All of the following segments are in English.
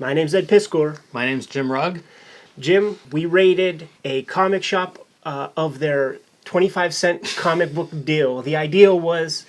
My name's Ed Piscor. My name's Jim Rugg. Jim, we rated a comic shop of their 25-cent comic book deal. The ideal was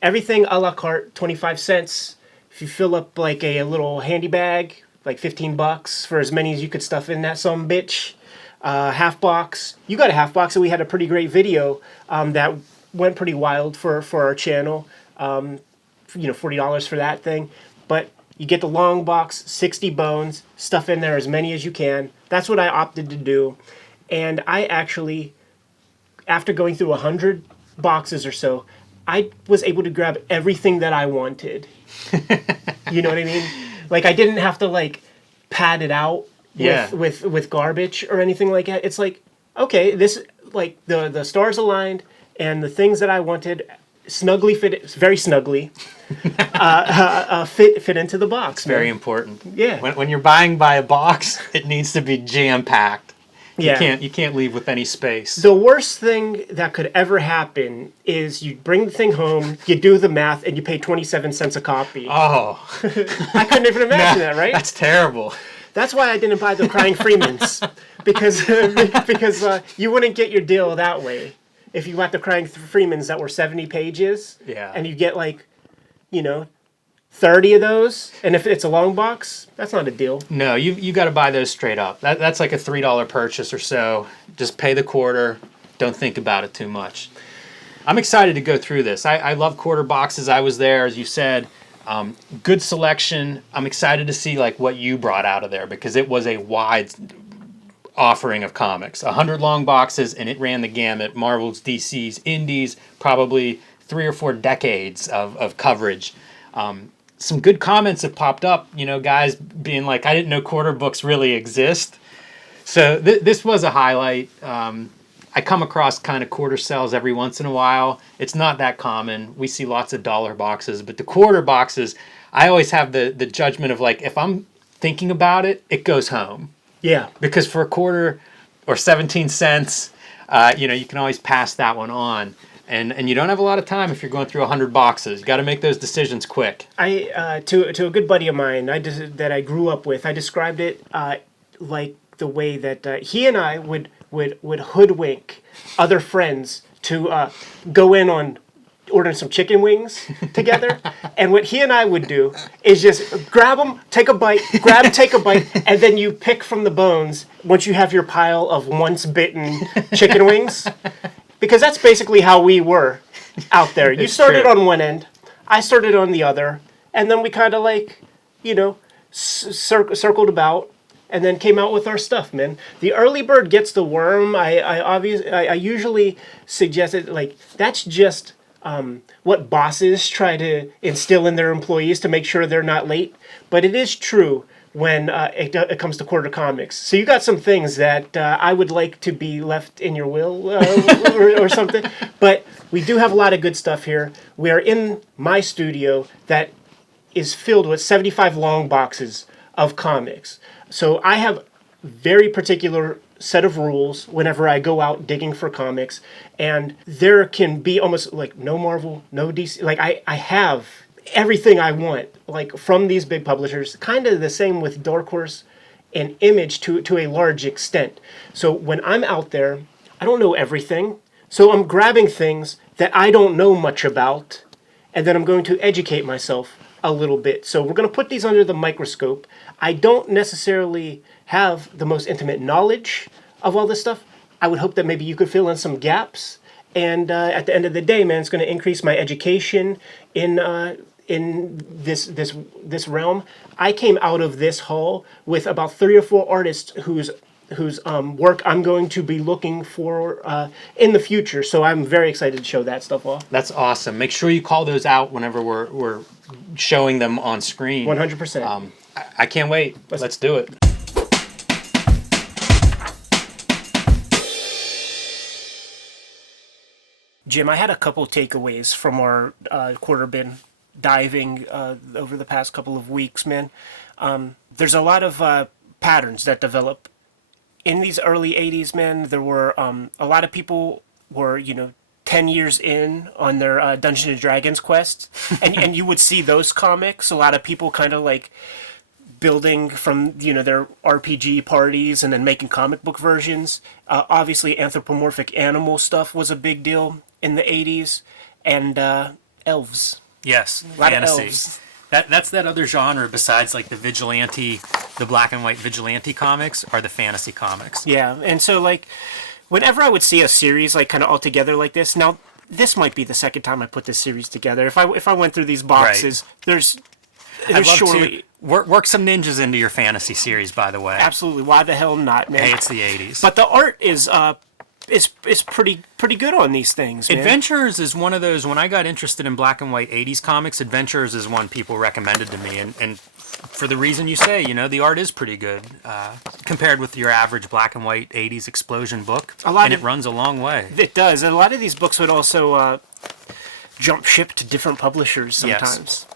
everything a la carte, 25 cents. If you fill up like a little handy bag, like $15 for as many as you could stuff in that some bitch. Half box. You got a half box, and we had a pretty great video that went pretty wild for our channel. $40 for that thing. But you get the long box, 60 bones, stuff in there as many as you can. That's what I opted to do. And I actually, after going through 100 boxes or so, I was able to grab everything that I wanted. You know what I mean? Like, I didn't have to, like, pad it out with garbage or anything like that. It's like, okay, this, like, the stars aligned, and the things that I wanted snugly fit, very snugly, fit into the box. Very important. Yeah. When you're buying by a box, it needs to be jam-packed. Yeah. You can't leave with any space. The worst thing that could ever happen is you bring the thing home, you do the math, and you pay 27 cents a copy. Oh. I couldn't even imagine that, right? That's terrible. That's why I didn't buy the Crying Freemans, because you wouldn't get your deal that way. If you got the Crying Freemans that were 70 pages, and you get, like, 30 of those, and if it's a long box, that's not a deal. No, you got to buy those straight up. That's like a $3 purchase or so. Just pay the quarter. Don't think about it too much. I'm excited to go through this. I love quarter boxes. I was there, as you said. Good selection. I'm excited to see like what you brought out of there, because it was a wide offering of comics. 100 long boxes, and it ran the gamut. Marvel's, DC's, Indies, probably 3 or 4 decades of coverage. Some good comments have popped up, guys being like, I didn't know quarter books really exist. So this was a highlight. I come across kind of quarter sales every once in a while. It's not that common. We see lots of dollar boxes, but the quarter boxes, I always have the judgment of like, if I'm thinking about it, it goes home. Yeah. Because for a quarter or 17 cents, you can always pass that one on. And you don't have a lot of time if you're going through 100 boxes. You got to make those decisions quick. To a good buddy of mine that I grew up with, I described it like the way that he and I would hoodwink other friends to go in on ordering some chicken wings together. And what he and I would do is just grab them, take a bite, take a bite, and then you pick from the bones once you have your pile of once bitten chicken wings. Because that's basically how we were out there. You started on one end, I started on the other, and then we kind of like, circled about, and then came out with our stuff, man. The early bird gets the worm. I usually suggest it, like, that's just what bosses try to instill in their employees to make sure they're not late. But it is true when it comes to quarter comics. So you got some things that I would like to be left in your will or something. But we do have a lot of good stuff here. We are in my studio that is filled with 75 long boxes of comics. So I have very particular set of rules whenever I go out digging for comics. And there can be almost like no Marvel, no DC. Like I have everything I want, like from these big publishers. Kind of the same with Dark Horse and Image to a large extent. So when I'm out there, I don't know everything. So I'm grabbing things that I don't know much about, and then I'm going to educate myself a little bit. So we're going to put these under the microscope. I don't necessarily have the most intimate knowledge of all this stuff. I would hope that maybe you could fill in some gaps. And at the end of the day, man, it's going to increase my education in this realm. I came out of this haul with about 3 or 4 artists whose work I'm going to be looking for in the future. So I'm very excited to show that stuff off. That's awesome. Make sure you call those out whenever we're showing them on screen. 100%. I can't wait. Let's do it. Jim, I had a couple takeaways from our quarter bin diving over the past couple of weeks, man. There's a lot of patterns that develop. In these early 80s, man, there were a lot of people were, 10 years in on their Dungeons and Dragons quest, and you would see those comics. A lot of people kind of like building from their RPG parties and then making comic book versions. Obviously, anthropomorphic animal stuff was a big deal in the 80s, and elves. Yes, A lot fantasy. of elves. That's that other genre besides like the black and white vigilante comics are the fantasy comics. Yeah, and so like whenever I would see a series like kind of all together like this, now this might be the second time I put this series together. If I went through these boxes, there's I'd love surely to work some ninjas into your fantasy series, by the way. absolutely, why the hell not, man? Hey, it's the 80s. But the art is pretty good on these things, man. Adventurers is one of those, when I got interested in black and white 80s comics, Adventurers is one people recommended to me. And for the reason you say, the art is pretty good compared with your average black and white 80s explosion book. It runs a long way. It does. And a lot of these books would also jump ship to different publishers sometimes. Yes.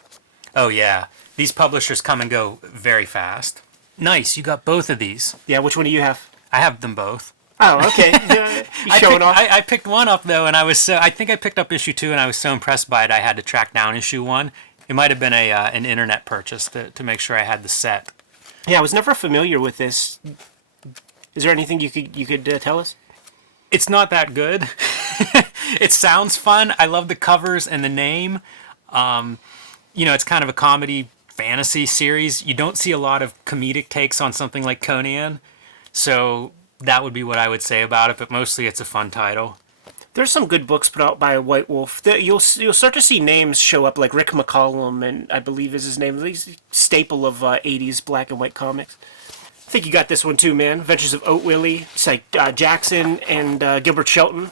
Oh, yeah. These publishers come and go very fast. Nice. You got both of these. Yeah, which one do you have? I have them both. Oh, okay. You showing off? I picked one up, though, and I think I picked up issue 2, and I was so impressed by it, I had to track down issue 1. It might have been an internet purchase to make sure I had the set. Yeah, I was never familiar with this. Is there anything you could tell us? It's not that good. It sounds fun. I love the covers and the name. It's kind of a comedy fantasy series. You don't see a lot of comedic takes on something like Conan, so that would be what I would say about it, but mostly it's a fun title. There's some good books put out by White Wolf. You'll start to see names show up, like Rick McCallum, and I believe is his name. He's a staple of 80s black and white comics. I think you got this one too, man. Adventures of Oat Willie. It's like Jackson and Gilbert Shelton.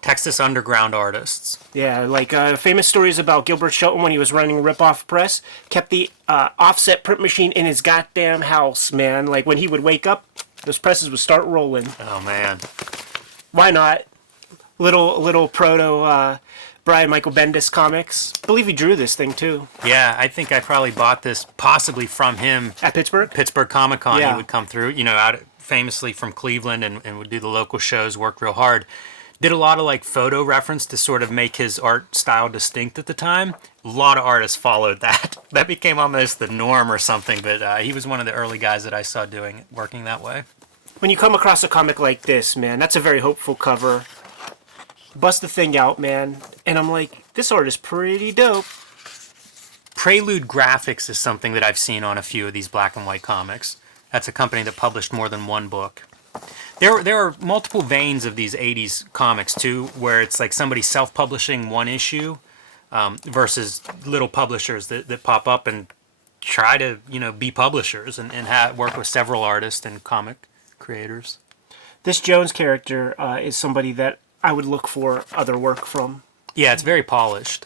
Texas Underground artists. Yeah, like famous stories about Gilbert Shelton when he was running Rip-Off Press. Kept the offset print machine in his goddamn house, man. Like when he would wake up, those presses would start rolling. Oh, man. Why not? Little proto Brian Michael Bendis comics. I believe he drew this thing too. Yeah, I think I probably bought this possibly from him. At Pittsburgh? Pittsburgh Comic Con, Yeah. He would come through, out famously from Cleveland and would do the local shows, worked real hard. Did a lot of like photo reference to sort of make his art style distinct at the time. A lot of artists followed that. That became almost the norm or something, but he was one of the early guys that I saw working that way. When you come across a comic like this, man, that's a very hopeful cover. Bust the thing out, man. And I'm like, this art is pretty dope. Prelude Graphics is something that I've seen on a few of these black and white comics. That's a company that published more than one book. There are multiple veins of these 80s comics, too, where it's like somebody self-publishing one issue versus little publishers that pop up and try to, be publishers and work with several artists and comic creators. This Jones character is somebody that I would look for other work from. Yeah, it's very polished.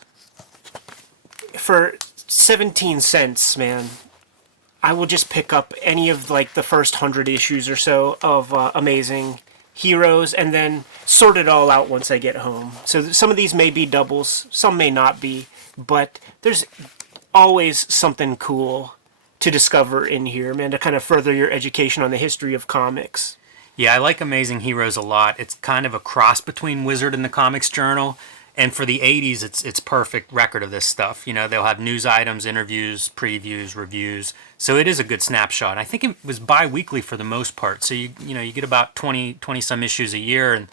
For 17 cents, man, I will just pick up any of like the first 100 issues or so of Amazing Heroes and then sort it all out once I get home. So some of these may be doubles, some may not be, but there's always something cool to discover in here, man, to kind of further your education on the history of comics. Yeah, I like Amazing Heroes a lot. It's kind of a cross between Wizard and the Comics Journal. And for the 80s, it's perfect record of this stuff. They'll have news items, interviews, previews, reviews. So it is a good snapshot. I think it was bi-weekly for the most part. So you get about 20 some issues a year, and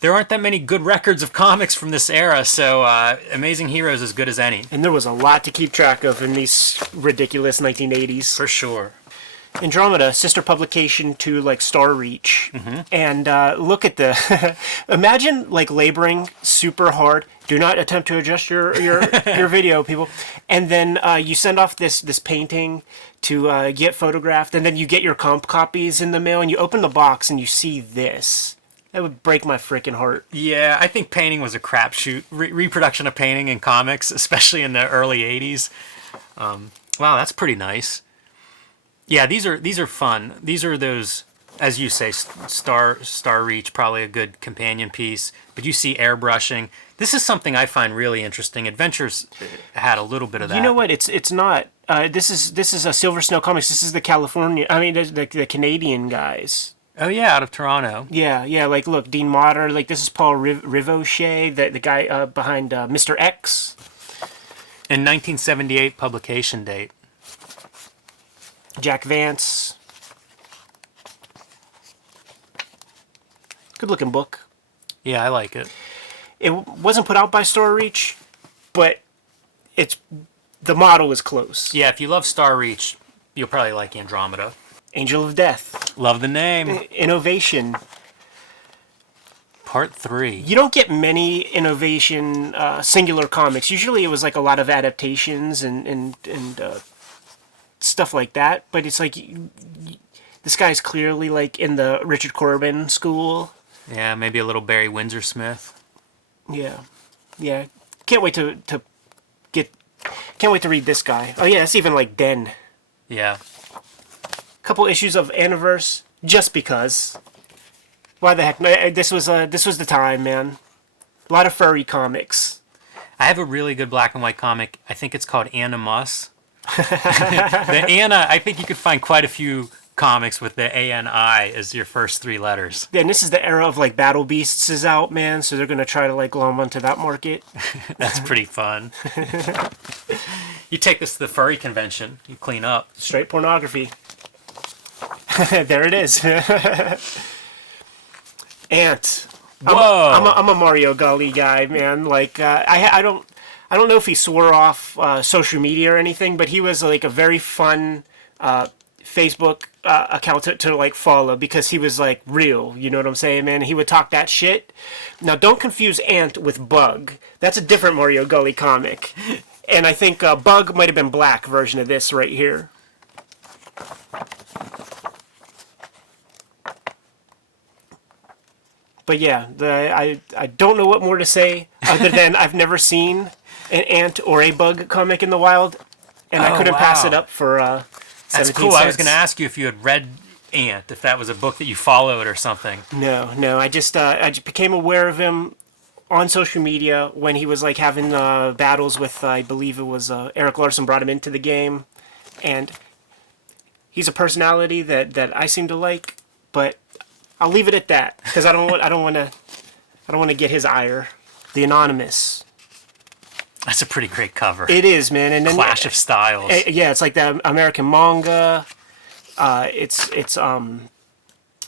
there aren't that many good records of comics from this era. So Amazing Heroes is as good as any. And there was a lot to keep track of in these ridiculous 1980s. For sure. Andromeda, sister publication to like Star Reach, and look at the imagine like laboring super hard. Do not attempt to adjust your video, people. And then you send off this painting to get photographed, and then you get your comp copies in the mail, and you open the box and you see this. That would break my freaking heart. Yeah, I think painting was a crapshoot. Reproduction of painting in comics, especially in the early 80s. Wow, that's pretty nice. Yeah, these are fun. These are those, as you say, Star Reach, probably a good companion piece. But you see airbrushing. This is something I find really interesting. Adventures had a little bit of that. You know what? It's not. This is a Silver Snow Comics. This is the the Canadian guys. Oh yeah, out of Toronto. Yeah. Like, look, Dean Motter. Like, this is Paul Rivochet, the guy behind Mr. X. In 1978 publication date. Jack Vance. Good looking book. Yeah, I like it. It wasn't put out by Star Reach, but the model is close. Yeah, if you love Star Reach, you'll probably like Andromeda. Angel of Death. Love the name. Innovation. Part 3. You don't get many Innovation singular comics. Usually it was like a lot of adaptations and stuff like that. But it's like this guy's clearly like in the Richard Corbin school. Yeah, maybe a little Barry Windsor Smith. Yeah. Can't wait to read this guy. Oh yeah, it's even like Den. Yeah. Couple issues of Aniverse, just because. Why the heck? No, this was the time, man. A lot of furry comics. I have a really good black and white comic. I think it's called Animus. The Anna, I think you could find quite a few comics with the ANI as your first 3 letters. Yeah, and this is the era of like Battle Beasts is out, man. So they're gonna try to like glom onto that market. That's pretty fun. You take this to the furry convention, you clean up. Straight pornography. There it is. Ant. Whoa! I'm a Mario Gully guy, man. Like I don't know if he swore off social media or anything, but he was like a very fun Facebook account to like follow because he was like real. You know what I'm saying, man? He would talk that shit. Now don't confuse Ant with Bug. That's a different Mario Gully comic, and I think Bug might have been black version of this right here. But yeah, I don't know what more to say other than I've never seen an ant or a bug comic in the wild, and I couldn't pass it up for 17 That's cool. cents. I was going to ask you if you had read Ant, if that was a book that you followed or something. No. I just became aware of him on social media when he was like having battles with I believe it was Eric Larson brought him into the game, and he's a personality that I seem to like, but I'll leave it at that because I don't want to get his ire. The Anonymous. That's a pretty great cover. It is, man. And then Clash of styles. Yeah, it's like the American manga. It's like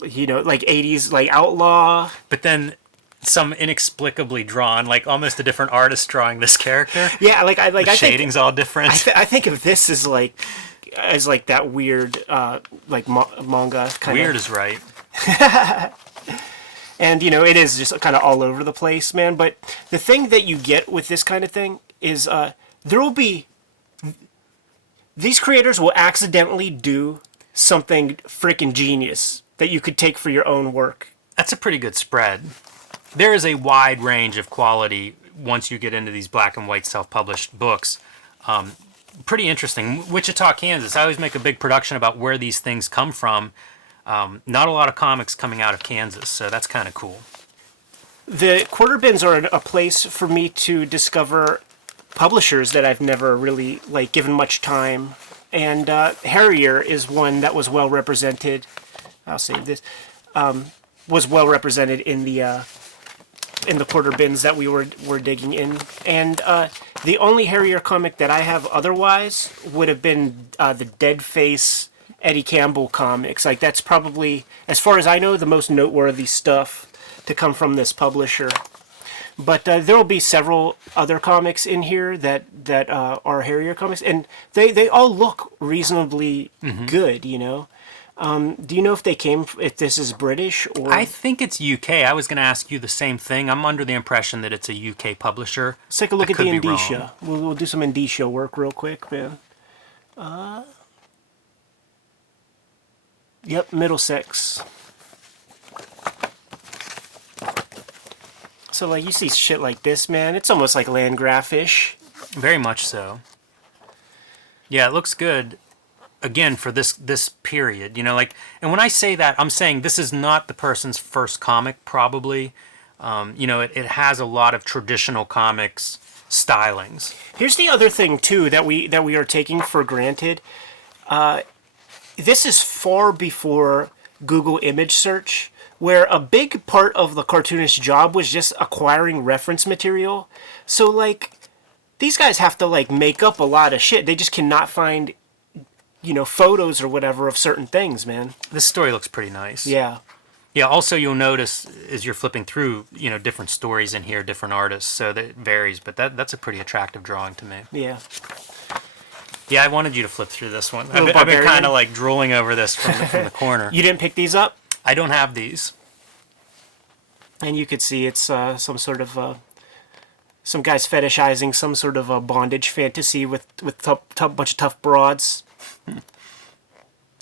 80s like outlaw. But then some inexplicably drawn, like almost a different artist drawing this character. Yeah, like The shading's all different. I think of this as like that weird like manga kind of. Weird is right. And it is just kind of all over the place, man. But the thing that you get with this kind of thing is there will be these creators will accidentally do something freaking genius that you could take for your own work. That's a pretty good spread. There is a wide range of quality once you get into these black and white self-published books. Pretty interesting. Wichita, Kansas. I always make a big production about where these things come from. Not a lot of comics coming out of Kansas, so that's kind of cool. The quarter bins are a place for me to discover publishers that I've never really like given much time, and Harrier is one that was well represented. I'll save this. Was well represented in the quarter bins that we were digging in, and the only Harrier comic that I have otherwise would have been the Deadface Eddie Campbell comics. Like that's probably, as far as I know, the most noteworthy stuff to come from this publisher. But there will be several other comics in here that are Harrier comics, and they all look reasonably good. Do you know if this is British or? I think it's UK. I was going to ask you the same thing. I'm under the impression that it's a UK publisher. Let's take a look at the indicia. We'll do some indicia work real quick, man. Yep, Middlesex. So, like, you see shit like this, man. It's almost like Landgraf-ish. Very much so. Yeah, it looks good. Again, for this period, and when I say that, I'm saying this is not the person's first comic, probably. It has a lot of traditional comics stylings. Here's the other thing, too, that we are taking for granted. This is far before Google image search, where a big part of the cartoonist job was just acquiring reference material. So, like, these guys have to, like, make up a lot of shit. They just cannot find photos or whatever of certain things, man. This story looks pretty nice. Yeah. Yeah, also you'll notice as you're flipping through, different stories in here, different artists, so that varies, but that's a pretty attractive drawing to me. Yeah. Yeah, I wanted you to flip through this one. Little I've been barbarian. kind of like drooling over this from the corner. You didn't pick these up? I don't have these. And you could see it's some sort of some guys fetishizing some sort of a bondage fantasy with bunch of tough broads.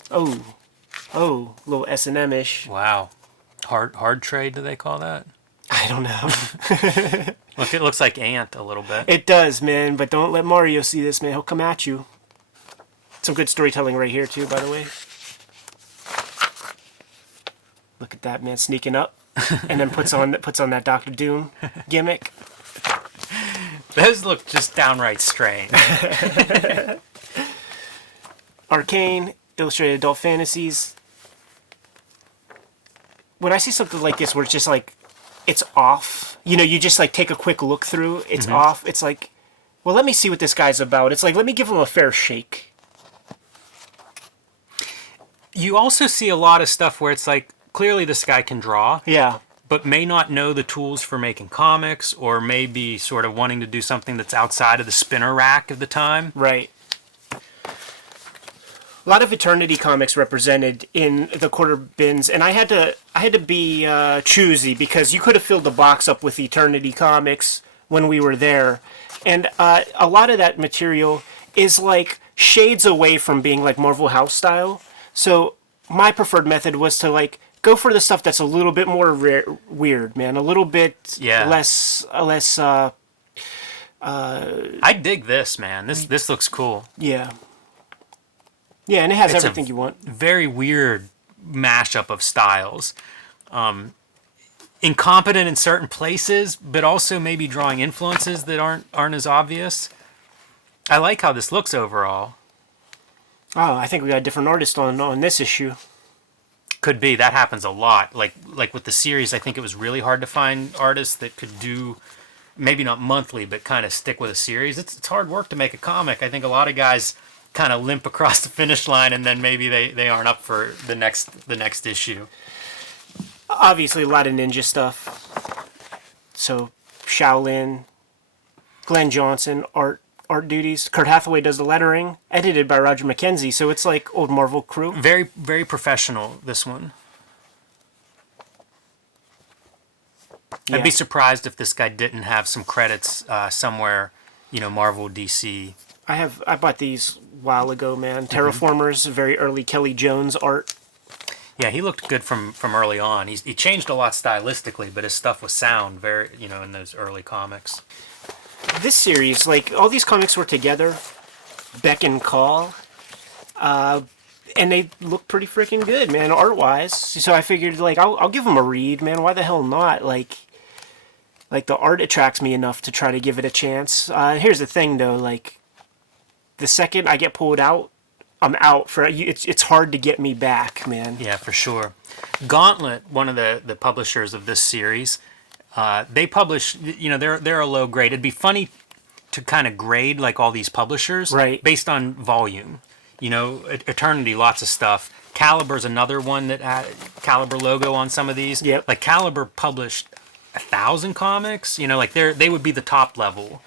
Oh, little S&M-ish. Wow. Hard trade, do they call that? I don't know. Look, it looks like Ant a little bit. It does, man, but don't let Mario see this, man. He'll come at you. Some good storytelling right here, too, by the way. Look at that, man, sneaking up. And then puts on that Doctor Doom gimmick. Those look just downright strange. Arcane, Illustrated Adult Fantasies. When I see something like this where it's just like, it's off, you just like take a quick look through, it's off, it's like, well, let me see what this guy's about. It's like, let me give him a fair shake. You also see a lot of stuff where it's like, clearly this guy can draw. Yeah. But may not know the tools for making comics, or may be sort of wanting to do something that's outside of the spinner rack of the time. Right. A lot of Eternity comics represented in the quarter bins, and I had to be choosy because you could have filled the box up with Eternity comics when we were there, and a lot of that material is like shades away from being like Marvel House style. So my preferred method was to like go for the stuff that's a little bit more weird, man. A little bit less. I dig this, man. This looks cool. Yeah. Yeah, and it has everything you want. Very weird mashup of styles. Incompetent in certain places, but also maybe drawing influences that aren't as obvious. I like how this looks overall. Oh, I think we got a different artist on this issue. Could be. That happens a lot. Like with the series, I think it was really hard to find artists that could do, maybe not monthly, but kind of stick with a series. It's hard work to make a comic. I think a lot of guys kind of limp across the finish line, and then maybe they aren't up for the next issue. Obviously, a lot of ninja stuff. So, Shaolin, Glenn Johnson, art duties. Kurt Hathaway does the lettering, edited by Roger McKenzie. So it's like old Marvel crew. Very, very professional, this one. Yeah. I'd be surprised if this guy didn't have some credits somewhere, Marvel, DC. I bought these a while ago, man. Terraformers, very early Kelly Jones art. Yeah, he looked good from early on. He changed a lot stylistically, but his stuff was sound, very, in those early comics. This series, like, all these comics were together, Beck and Call, and they look pretty freaking good, man, art-wise. So I figured, like, I'll give them a read, man. Why the hell not? Like the art attracts me enough to try to give it a chance. Here's the thing, though, like, the second I get pulled out, I'm out for it's hard to get me back, man. Yeah, for sure. Gauntlet, one of the publishers of this series, they publish, they're a low grade. It'd be funny to kind of grade like all these publishers, right, based on volume. Eternity, lots of stuff. Caliber's another one that had Caliber logo on some of these. Yep. Like Caliber published 1,000 comics. Like they would be the top level.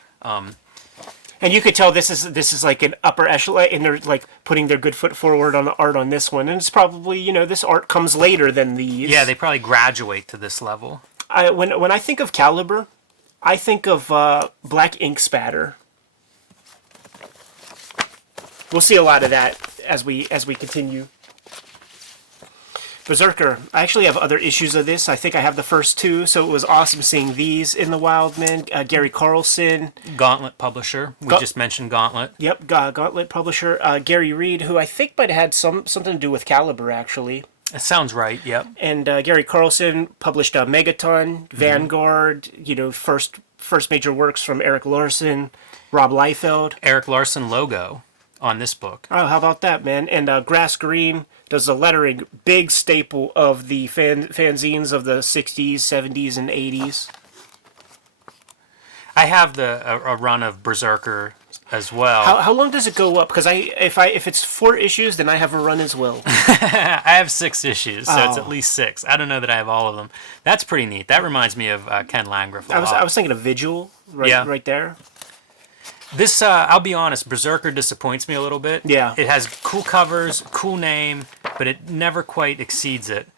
And you could tell this is like an upper echelon, and they're like putting their good foot forward on the art on this one. And it's probably, this art comes later than these. Yeah, they probably graduate to this level. When I think of Caliber, I think of black ink spatter. We'll see a lot of that as we continue. Berserker. I actually have other issues of this. I think I have the first two, so it was awesome seeing these in the wild, man. Gary Carlson. Gauntlet publisher. We just mentioned Gauntlet. Yep, Gauntlet publisher. Gary Reed, who I think might have had something to do with Caliber, actually. It sounds right, yep. And Gary Carlson published Megaton, Vanguard, first major works from Eric Larson, Rob Liefeld. Eric Larson logo on this book. Oh, how about that, man? And Grass Green does the lettering, big staple of the fanzines of the 60s, 70s, and 80s. I have a run of Berserker as well. How long does it go up? Because if it's 4 issues, then I have a run as well. I have 6 issues, so it's Oh. at least 6. I don't know that I have all of them. That's pretty neat. That reminds me of Ken Landgraf a lot. I was thinking of Vigil right there. This, I'll be honest, Berserker disappoints me a little bit. Yeah. It has cool covers, cool name, but it never quite exceeds it.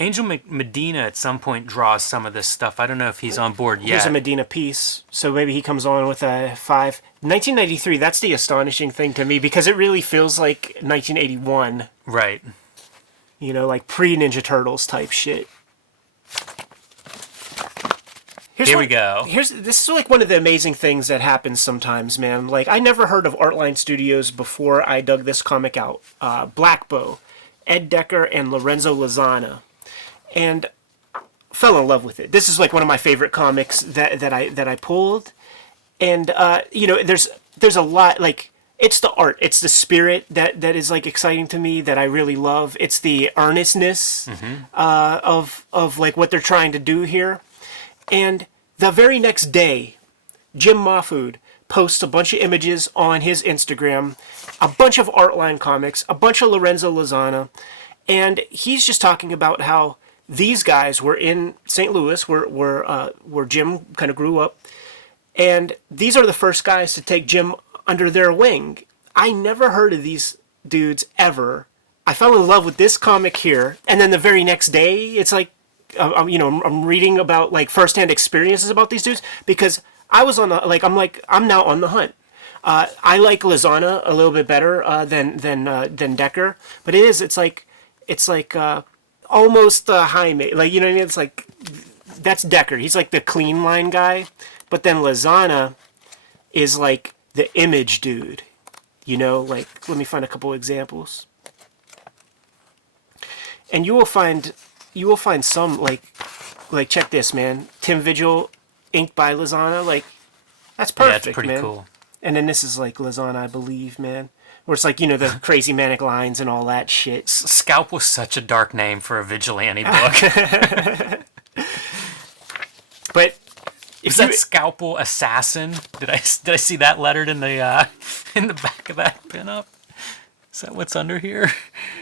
Angel Medina at some point draws some of this stuff. I don't know if he's on board yet. Here's a Medina piece, so maybe he comes on with a 5. 1993, that's the astonishing thing to me, because it really feels like 1981. Right. You know, like pre-Ninja Turtles type shit. Here we go. This is like one of the amazing things that happens sometimes, man. Like, I never heard of Artline Studios before I dug this comic out. Black Bow, Ed Decker, and Lorenzo Lozana. And fell in love with it. This is like one of my favorite comics that I pulled. And, you know, there's a lot, like, it's the art, it's the spirit that is, like, exciting to me, that I really love. It's the earnestness of, like, what they're trying to do here. And the very next day, Jim Mahfood posts a bunch of images on his Instagram, a bunch of Artline comics, a bunch of Lorenzo Lozana, and he's just talking about how these guys were in St. Louis, where Jim kind of grew up, and these are the first guys to take Jim under their wing. I never heard of these dudes ever. I fell in love with this comic here, and then the very next day, it's like, I'm reading about like firsthand experiences about these dudes, because I was on I'm now on the hunt. I like Lozana a little bit better than Decker, but it's like almost Jaime, like, you know what I mean? It's like, that's Decker. He's like the clean line guy, but then Lozana is like the image dude. You know, like, let me find a couple examples, and you will find some like check this, man. Tim Vigil, inked by Lozana, like, that's perfect, yeah, it's pretty man. cool. And then this is like Lozana, I believe, man. Where it's like, you know, the crazy manic lines and all that shit. Scalp was such a dark name for a vigilante book. But is that Scalpel Assassin? Did I see that lettered in the back of that pinup? Is that what's under here?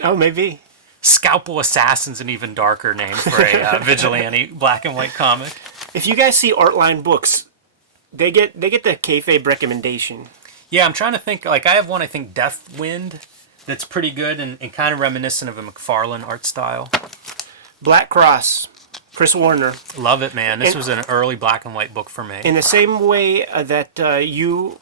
Oh, maybe. Scalpel Assassin's an even darker name for a vigilante black and white comic. If you guys see Artline books, they get the Kayfabe recommendation. Yeah, I'm trying to think. Like, I have one, I think, Deathwind, that's pretty good and kind of reminiscent of a McFarlane art style. Black Cross, Chris Warner. Love it, man. This was an early black and white book for me. In the same way that you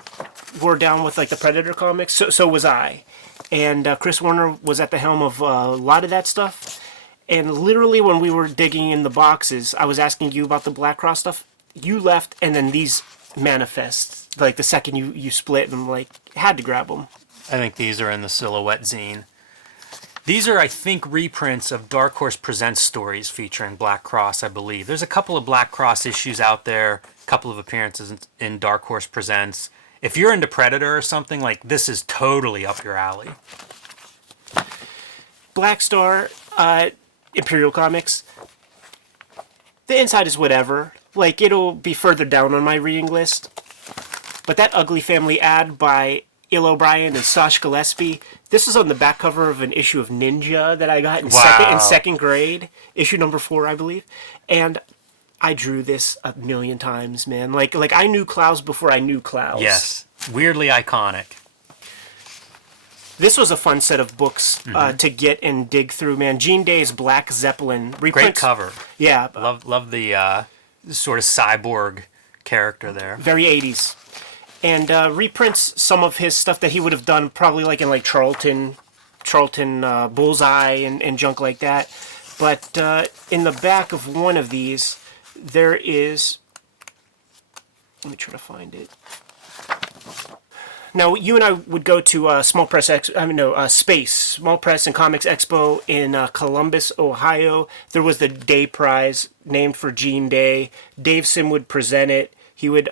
were down with like the Predator comics, so was I. And Chris Warner was at the helm of a lot of that stuff. And literally when we were digging in the boxes, I was asking you about the Black Cross stuff. You left, and then these manifest. Like, the second you split them, like, had to grab them. I think these are in the Silhouette zine. These are, I think, reprints of Dark Horse Presents stories featuring Black Cross, I believe. There's a couple of Black Cross issues out there, a couple of appearances in Dark Horse Presents. If you're into Predator or something, like, this is totally up your alley. Black Star, Imperial Comics. The inside is whatever. Like, it'll be further down on my reading list. But that Ugly Family ad by Il O'Brien and Sash Gillespie, this is on the back cover of an issue of Ninja that I got in second grade. Issue number 4, I believe. And I drew this a million times, man. Like I knew Klaus before I knew Klaus. Yes. Weirdly iconic. This was a fun set of books to get and dig through, man. Gene Day's Black Zeppelin. Great cover. Yeah. Love the sort of cyborg character there. Very 80s. And reprints some of his stuff that he would have done probably like in like Charlton Bullseye and junk like that. But in the back of one of these, there is... Let me try to find it. Now, you and I would go to Small Press Space, Small Press and Comics Expo in Columbus, Ohio. There was the Day Prize named for Gene Day. Dave Sim would present it. He would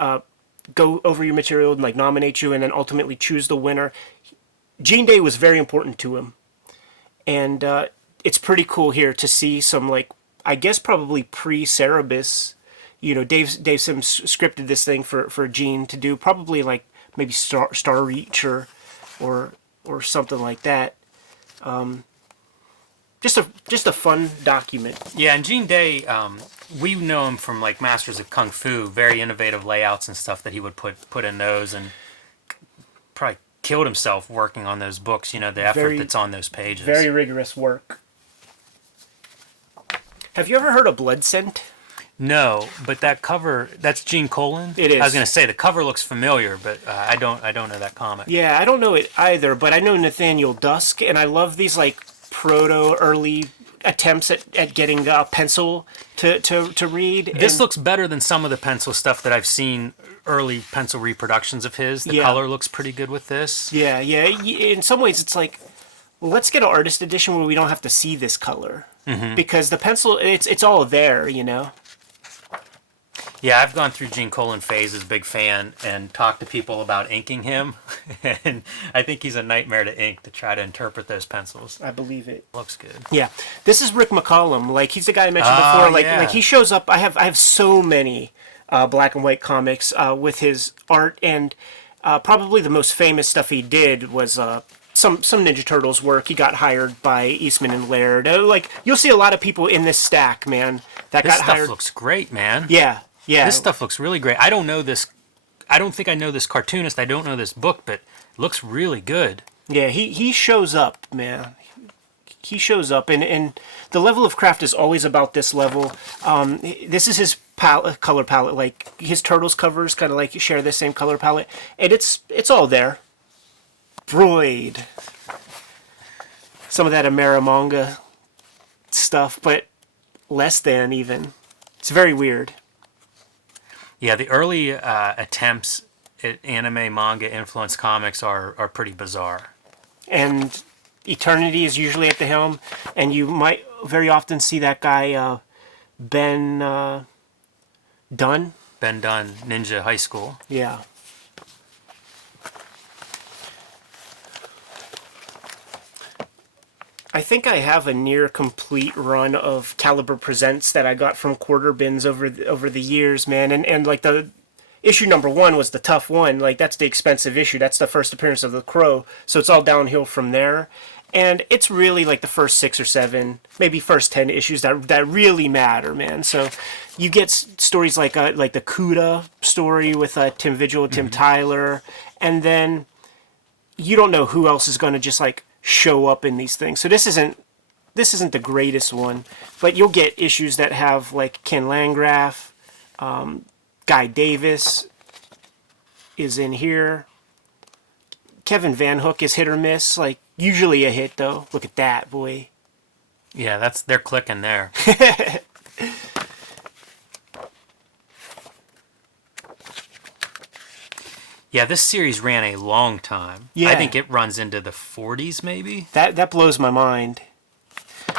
go over your material and like nominate you and then ultimately choose the winner. Gene Day was very important to him. And it's pretty cool here to see some, like, I guess probably pre-Cerebus, Dave Sims scripted this thing for Gene to do, probably like maybe Star Reach or something like that. Just a fun document. Yeah, and Gene Day, we know him from like Masters of Kung Fu, very innovative layouts and stuff that he would put in those, and probably killed himself working on those books. The effort that's on those pages. Very rigorous work. Have you ever heard of Blood Scent? No, but that cover, that's Gene Colan? It is. I was going to say, the cover looks familiar, but I don't know that comic. Yeah, I don't know it either, but I know Nathaniel Dusk, and I love these like early attempts at getting a pencil to read. This looks better than some of the pencil stuff that I've seen, early pencil reproductions of his. The color looks pretty good with this. Yeah. In some ways, it's like, well, let's get an artist edition where we don't have to see this color. Mm-hmm. Because the pencil, it's all there, Yeah, I've gone through Gene Colan phases, big fan, and talked to people about inking him, and I think he's a nightmare to ink to try to interpret those pencils. I believe it. Looks good. Yeah, this is Rick McCallum. Like, he's the guy I mentioned before. Like he shows up. I have so many black and white comics with his art, and probably the most famous stuff he did was some Ninja Turtles work. He got hired by Eastman and Laird. Like, you'll see a lot of people in this stack, man. That got hired. This stuff looks great, man. Yeah. This stuff looks really great. I don't know this. I don't think I know this cartoonist. I don't know this book, but it looks really good. Yeah, he shows up, man. He shows up, and the level of craft is always about this level. This is his color palette. Like, his Turtles covers kind of like share the same color palette, and it's all there. Freud. Some of that Amerimanga stuff, but less than even. It's very weird. Yeah, the early attempts at anime, manga influenced comics are pretty bizarre. And Eternity is usually at the helm, and you might very often see that guy Ben Dunn. Ben Dunn, Ninja High School. Yeah. I think I have a near complete run of Caliber Presents that I got from quarter bins over the years, man. And like the issue number 1 was the tough one. Like, that's the expensive issue. That's the first appearance of the Crow. So it's all downhill from there. And it's really like the first 6 or 7, maybe first 10 issues that really matter, man. So you get stories like the Cuda story with Tim Vigil and Tim Tyler, and then you don't know who else is going to just like show up in these things. So this isn't the greatest one, but you'll get issues that have like Ken Landgraf, Guy Davis is in here. Kevin Van Hook is hit or miss, like usually a hit though. Look at that, boy. Yeah, they're clicking there. Yeah, this series ran a long time. Yeah. I think it runs into the 40s, maybe. That blows my mind.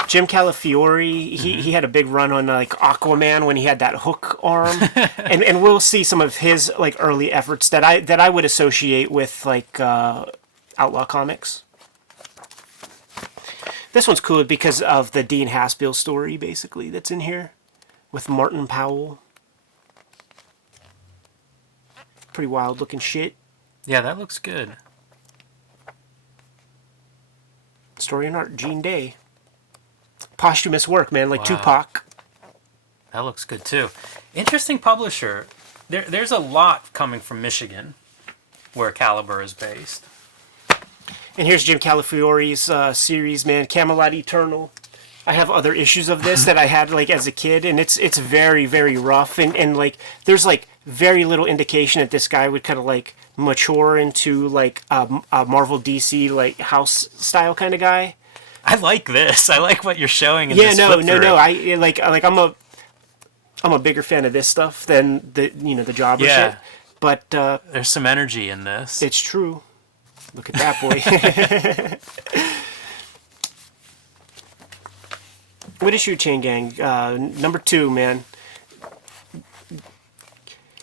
Jim Calafiore, he had a big run on like Aquaman when he had that hook arm, and we'll see some of his like early efforts that I would associate with like Outlaw Comics. This one's cool because of the Dean Haspiel story, basically, that's in here with Martin Powell. Pretty wild looking shit. Yeah, that looks good. Story and art, Gene Day. Posthumous work, man, like Tupac. That looks good too. Interesting publisher. There's a lot coming from Michigan, where Caliber is based. And here's Jim Calafiore's series, man, Camelot Eternal. I have other issues of this that I had like as a kid, and it's very, very rough, and like there's like very little indication that this guy would kind of like mature into like a Marvel DC like house style kind of guy. I like this. I like what you're showing in Yeah, this no. I'm a bigger fan of this stuff than the Jobber shit. But there's some energy in this. It's true. Look at that, boy. What issue, Chain Gang? Number 2, man.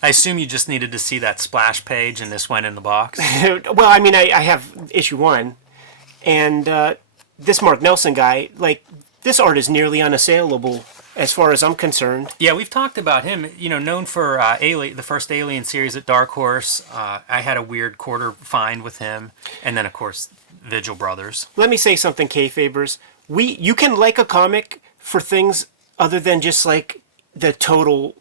I assume you just needed to see that splash page and this went in the box. Well, I mean, I have issue 1. And this Mark Nelson guy, like, this art is nearly unassailable. as far as I'm concerned. Yeah, we've talked about him. Known for the first Alien series at Dark Horse. I had a weird quarter find with him, and then of course Vigil Brothers. Let me say something, Kayfabers. You can like a comic for things other than just like the total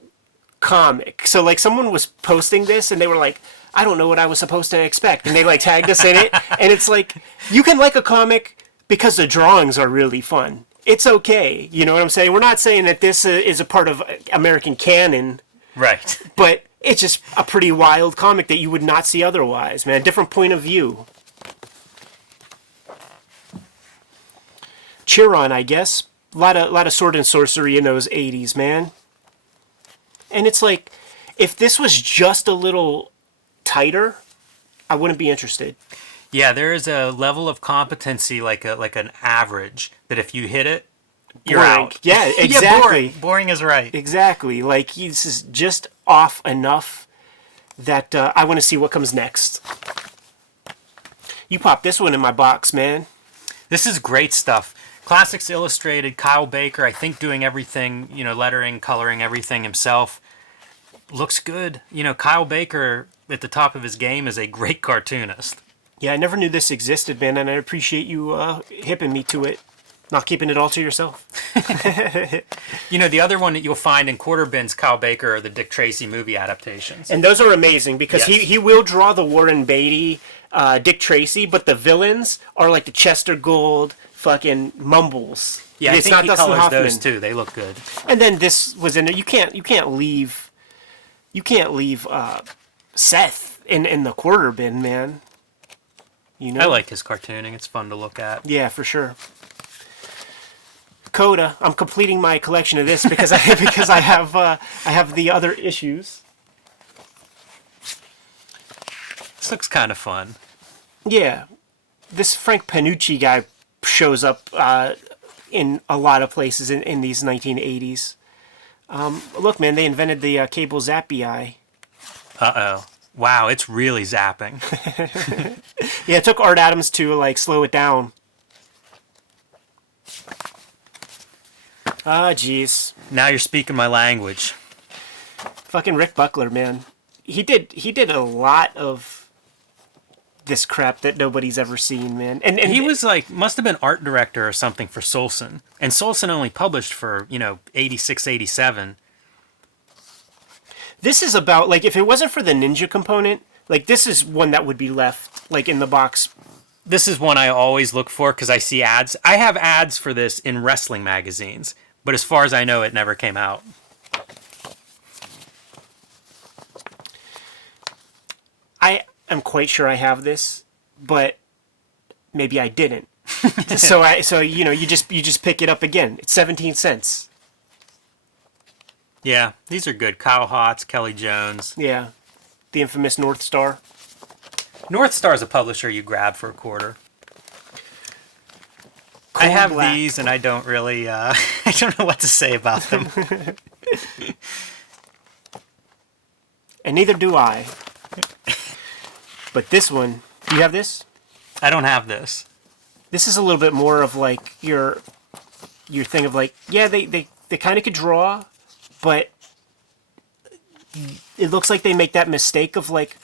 comic. So like someone was posting this and they were like, I don't know what I was supposed to expect, and they like tagged us in it, and it's like you can like a comic because the drawings are really fun. It's okay, you know what I'm saying? We're not saying that this is a part of American canon, Right. but it's just a pretty wild comic that you would not see otherwise, man. Different point of view. Chiron, I guess. A lot of sword and sorcery in those 80s, man. And it's like, if this was just a little tighter, I wouldn't be interested. Yeah, there is a level of competency, like an average, that if you hit it, you're Boring. out. Yeah, exactly. Yeah, boring. Boring is right. Exactly. Like, this is just off enough that I want to see what comes next. You pop this one in my box, man. This is great stuff. Classics Illustrated, Kyle Baker, I think doing everything, lettering, coloring, everything himself. Looks good. Kyle Baker, at the top of his game, is a great cartoonist. Yeah, I never knew this existed, man, and I appreciate you hipping me to it. Not keeping it all to yourself. The other one that you'll find in quarter bins, Kyle Baker, are the Dick Tracy movie adaptations. And those are amazing because Yes. he will draw the Warren Beatty, Dick Tracy, but the villains are like the Chester Gould fucking Mumbles. Yeah, I it's think not he Dustin colors Hoffman. those too. They look good. And then this was in there. You can't leave Seth in the quarter bin, man. I like his cartooning. It's fun to look at. Yeah, for sure. Coda. I'm completing my collection of this because I have the other issues. This looks kind of fun. Yeah, this Frank Panucci guy shows up in a lot of places in these 1980s. Look, man, they invented the cable zappy eye. Uh-oh. Wow, it's really zapping. Yeah, it took Art Adams to like slow it down. Ah, jeez. Now you're speaking my language. Fucking Rick Buckler, man. He did a lot of this crap that nobody's ever seen, man. And He was must have been art director or something for Solson. And Solson only published for, 86, 87. this is about, like, if it wasn't for the ninja component, like, this is one that would be left, like, in the box. This is one I always look for because I see ads. I have ads for this in wrestling magazines, but as far as I know, it never came out. I am quite sure I have this, but maybe I didn't. so you just pick it up again. It's 17 cents. Yeah, these are good. Kyle Hotz, Kelly Jones. Yeah. The infamous North Star. North Star's a publisher you grab for a quarter. I have Black. these, and I don't really, I don't know what to say about them. And neither do I. But this one, do you have this? I don't have this. This is a little bit more of like your thing of like, yeah, they kind of could draw, but it looks like they make that mistake of like,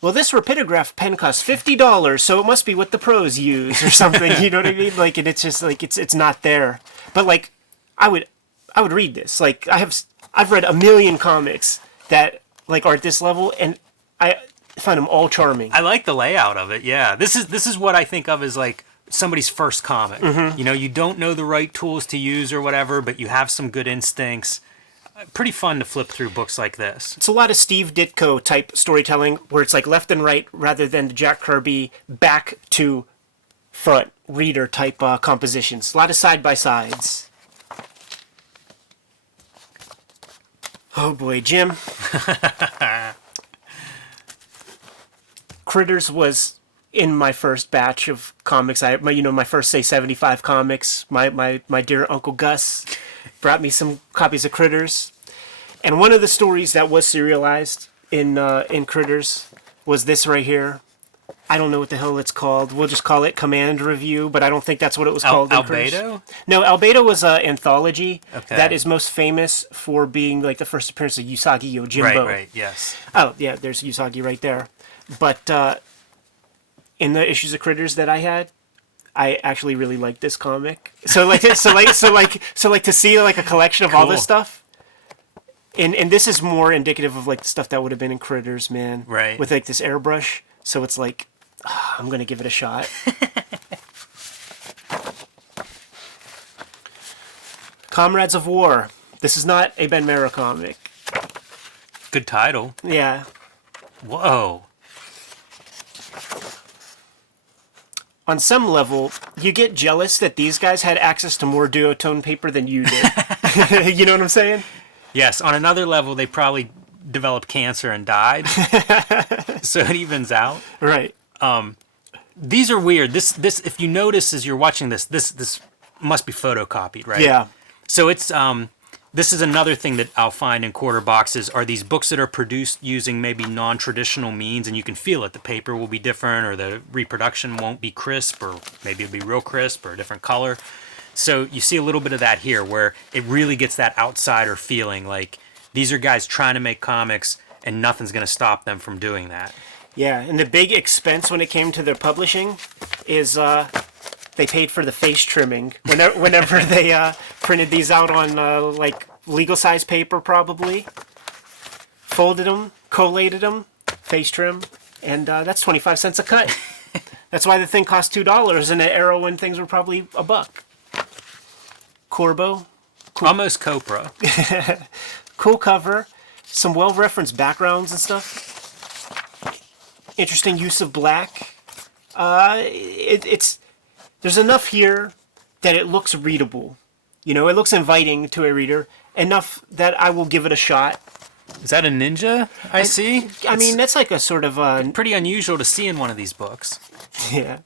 well, this rapidograph pen costs $50, so it must be what the pros use or something. You know what I mean? Like, and it's just like it's not there. But like, I would read this. Like, I've read a million comics that like are at this level, and I find them all charming. I like the layout of it. Yeah, this is what I think of as like somebody's first comic. Mm-hmm. You don't know the right tools to use or whatever, but you have some good instincts. Pretty fun to flip through books like this. It's a lot of Steve Ditko type storytelling where it's like left and right rather than the Jack Kirby back to front reader type compositions. A lot of side by sides. Oh boy, Jim. Critters was in my first batch of comics. My first say 75 comics. My dear Uncle Gus brought me some copies of Critters, and one of the stories that was serialized in Critters was this right here, I don't know what the hell it's called. We'll just call it Command Review, but I don't think that's what it was called. Albedo? No, Albedo was an anthology Okay. that is most famous for being like the first appearance of Usagi Yojimbo. Right, yes. Oh, yeah, there's Usagi right there. But in the issues of Critters that I had, I actually really liked this comic. So to see like a collection of all this Cool. stuff. And this is more indicative of like the stuff that would have been in Critters, man. Right. With like this airbrush. So it's like, I'm going to give it a shot. Comrades of War. This is not a Ben Mara comic. Good title. Yeah. Whoa. On some level, you get jealous that these guys had access to more duotone paper than you did. You know what I'm saying? Yes, on another level, they probably developed cancer and died. So it evens out. Right. These are weird. This if you notice as you're watching this must be photocopied, right? Yeah. So it's this is another thing that I'll find in quarter boxes are these books that are produced using maybe non-traditional means, and you can feel it. The paper will be different, or the reproduction won't be crisp, or maybe it'll be real crisp or a different color. So you see a little bit of that here, where it really gets that outsider feeling. Like these are guys trying to make comics, and nothing's going to stop them from doing that. Yeah, and the big expense when it came to their publishing is they paid for the face trimming whenever they printed these out on like legal size paper, probably folded them, collated them, face trim, and that's 25 cents a cut. That's why the thing cost $2 in an era when things were probably $1. Corbo, Almost Copra. cool cover, some well-referenced backgrounds and stuff. Interesting use of black. It's there's enough here that it looks readable. You know, it looks inviting to a reader enough that I will give it a shot. Is that a ninja I see? I mean, that's like a sort of Pretty unusual to see in one of these books. yeah.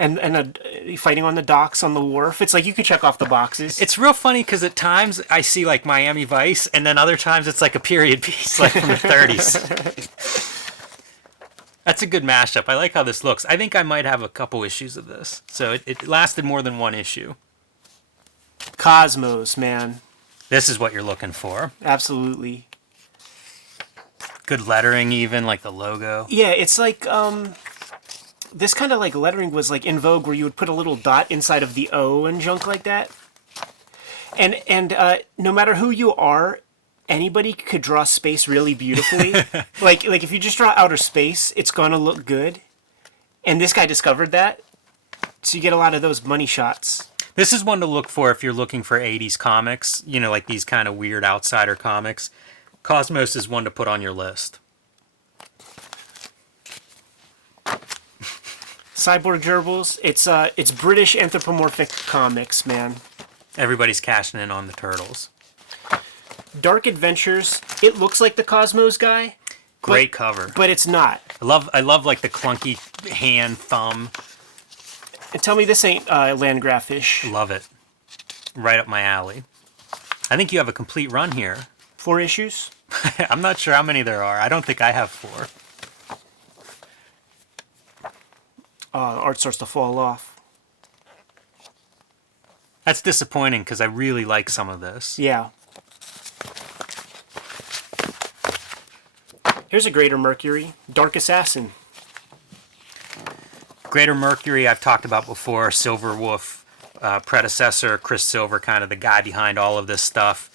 And fighting on the docks on the wharf. It's like you could check off the boxes. It's real funny because at times I see like Miami Vice, and then other times it's like a period piece, like from the 30s. That's a good mashup. I like how this looks. I think I might have a couple issues of this. So it lasted more than one issue. Cosmos, man. This is what you're looking for. Absolutely. Good lettering even, like the logo. Yeah, it's like this kind of like lettering was like in vogue where you would put a little dot inside of the O and junk like that. And no matter who you are, anybody could draw space really beautifully. like if you just draw outer space, it's gonna look good. And this guy discovered that. So you get a lot of those money shots. This is one to look for if you're looking for 80s comics, you know, like these kind of weird outsider comics. Cosmos is one to put on your list. Cyborg Gerbils, it's British anthropomorphic comics, man. Everybody's cashing in on the turtles. Dark Adventures, it looks like the Cosmos guy. Great cover. But it's not. I love like the clunky hand, thumb. And tell me this ain't Landgraf-ish. Love it. Right up my alley. I think you have a complete run here. 4 issues? I'm not sure how many there are. I don't think I have 4. Art starts to fall off. That's disappointing because I really like some of this. Yeah. Here's a Greater Mercury, Dark Assassin. Greater Mercury I've talked about before. Silver Wolf predecessor. Chris Silver, kind of the guy behind all of this stuff.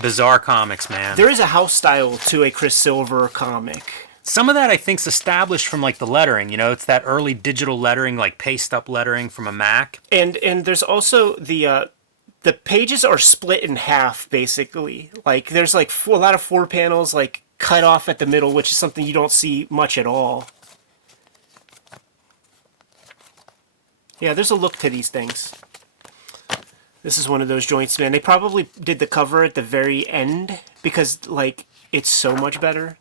Bizarre comics, man. There is a house style to a Chris Silver comic. Some of that I think's established from like the lettering. You know, it's that early digital lettering, like paste up lettering from a Mac. And there's also the pages are split in half basically. Like there's like a lot of 4 panels like cut off at the middle, which is something you don't see much at all. Yeah, there's a look to these things. This is one of those joints, man. They probably did the cover at the very end because like it's so much better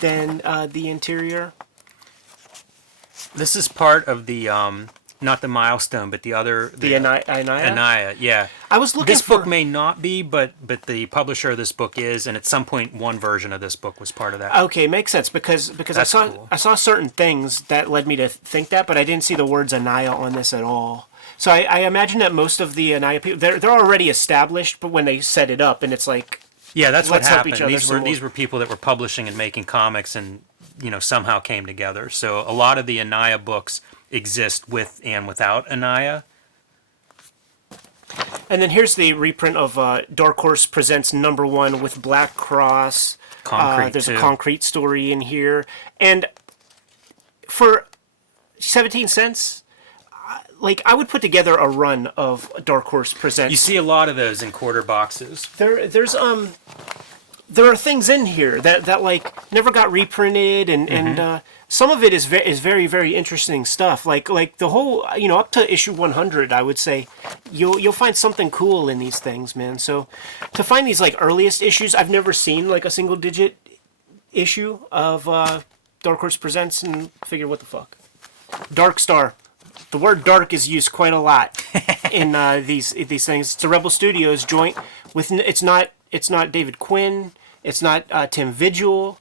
than the interior. This is part of the not the Milestone, but the other. The Anaya? Anaya, yeah. I was looking This for... book may not be, but the publisher of this book is, and at some point one version of this book was part of that. Okay, makes sense, because That's cool. I saw certain things that led me to think that, but I didn't see the words Anaya on this at all. So I imagine that most of the Anaya people, they're already established, but when they set it up, and it's like... Yeah, that's what Let's help happened. each other These were people that were publishing and making comics, and somehow came together. So a lot of the Anaya books exist with and without Anaya. And then here's the reprint of Dark Horse Presents #1 with Black Cross. Concrete, there's too. a concrete story in here. And for 17 cents, I would put together a run of Dark Horse Presents. You see a lot of those in quarter boxes. There are things in here that never got reprinted, and some of it is very, very interesting stuff. Like the whole, up to issue 100, I would say you'll find something cool in these things, man. So to find these earliest issues, I've never seen a single digit issue of Dark Horse Presents, and figure, what the fuck. Dark Star. The word dark is used quite a lot in these things. It's a Rebel Studios joint with it's not David Quinn. It's not Tim Vigil.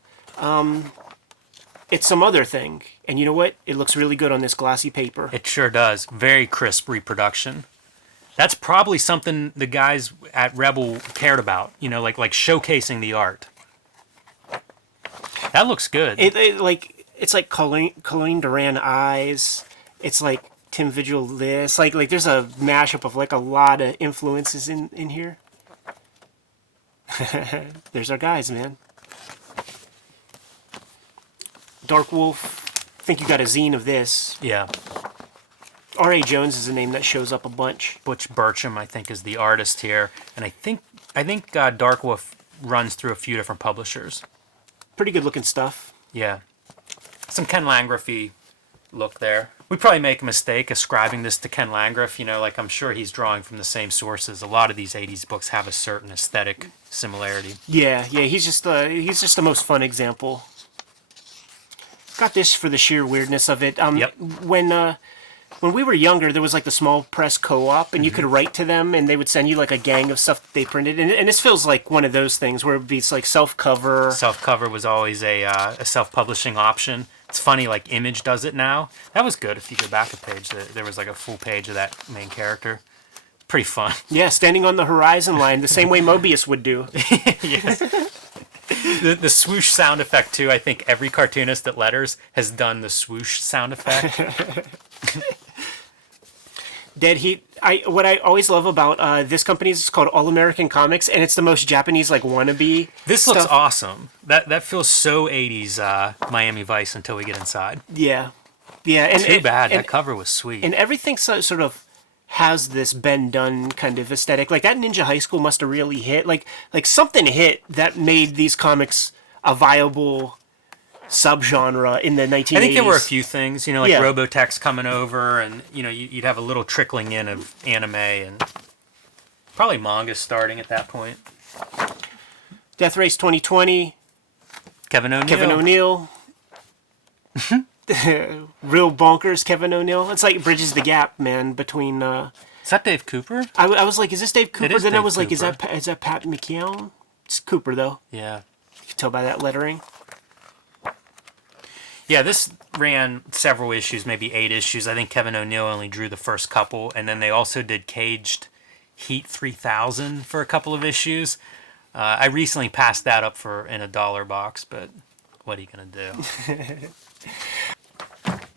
It's some other thing. And you know what? It looks really good on this glossy paper. It sure does. Very crisp reproduction. That's probably something the guys at Rebel cared about. Like showcasing the art. That looks good. It's like Colleen Duran eyes. It's like Tim Vigil this. Like there's a mashup of a lot of influences in here. There's our guys, man. Dark Wolf. I think you got a zine of this. Yeah. R.A. Jones is a name that shows up a bunch. Butch Burcham, I think, is the artist here, and I think Dark Wolf runs through a few different publishers. Pretty good looking stuff. Yeah. Some Ken Landgraf-y look there. We probably make a mistake ascribing this to Ken Landgraf. I'm sure he's drawing from the same sources. A lot of these 80s books have a certain aesthetic similarity. Yeah, he's just the most fun example. Got this for the sheer weirdness of it. Yep. When we were younger, there was the small press co-op, and you could write to them, and they would send you a gang of stuff that they printed. And this feels like one of those things where it'd be self-cover. Self-cover was always a self-publishing option. It's funny, Image does it now. That was good. If you go back a page, there was a full page of that main character. Pretty fun. Yeah, standing on the horizon line, the same way Mobius would do. Yes. The swoosh sound effect, too. I think every cartoonist at Letters has done the swoosh sound effect. Dead Heat. What I always love about this company is it's called All American Comics, and it's the most Japanese wannabe. This stuff. looks awesome. That feels so 80s Miami Vice until we get inside. Yeah, and Too bad. That cover was sweet. And everything sort of has this Ben Dunn kind of aesthetic. That Ninja High School must have really hit. Like something hit that made these comics a viable subgenre in the 1980s. I think there were a few things, Yeah. Robotech's coming over, and you'd have a little trickling in of anime and probably manga starting at that point. Death Race 2020. Kevin O'Neill. Real bonkers Kevin O'Neill. It's it bridges the gap, man, between... Is that Dave Cooper? I was like, is this Dave Cooper? It is Then I Dave was like, Cooper. is that Pat McKeown? It's Cooper, though. Yeah. You can tell by that lettering. Yeah, this ran several issues, maybe 8 issues. I think Kevin O'Neill only drew the first couple, and then they also did Caged Heat 3000 for a couple of issues. I recently passed that up in a $1 box, but what are you going to do?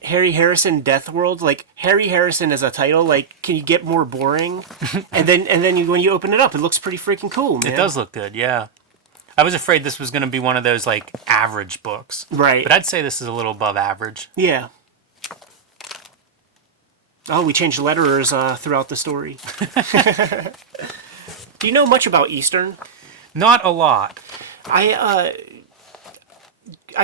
Harry Harrison Death World, Harry Harrison as a title, can you get more boring? and then when you open it up, it looks pretty freaking cool, man. It does look good, yeah. I was afraid this was going to be one of those average books. Right. But I'd say this is a little above average. Yeah. Oh, we changed letterers throughout the story. Do you know much about Eastern? Not a lot. I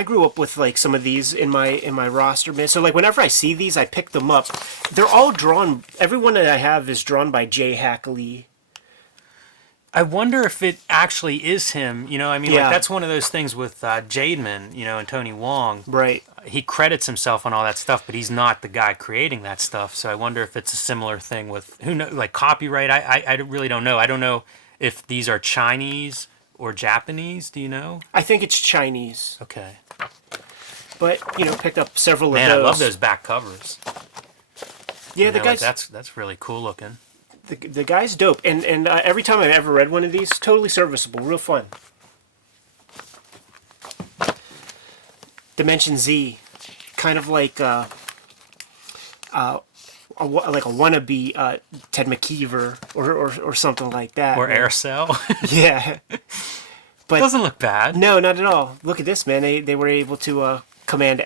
grew up with some of these in my roster, man. So whenever I see these, I pick them up. They're all drawn. Every one that I have is drawn by Jay Hackley. I wonder if it actually is him. You know, I mean, Yeah. like that's one of those things with Jademan, you know, and Tony Wong. Right. He credits himself on all that stuff, but he's not the guy creating that stuff. So I wonder if it's a similar thing with who know, like copyright. I really don't know. I don't know if these are Chinese or Japanese. Do you know? I think it's Chinese, Okay. but picked up several Man, of I those. love those back covers. Yeah, You the know, guy's like, that's really cool looking. the guy's dope, and every time I've ever read one of these, totally serviceable, real fun. Dimension Z, kind of like like a wannabe Ted McKeever or something like that. Or man. Aircell. Yeah, but Doesn't look bad. no, not at all. Look at this, man. They were able to command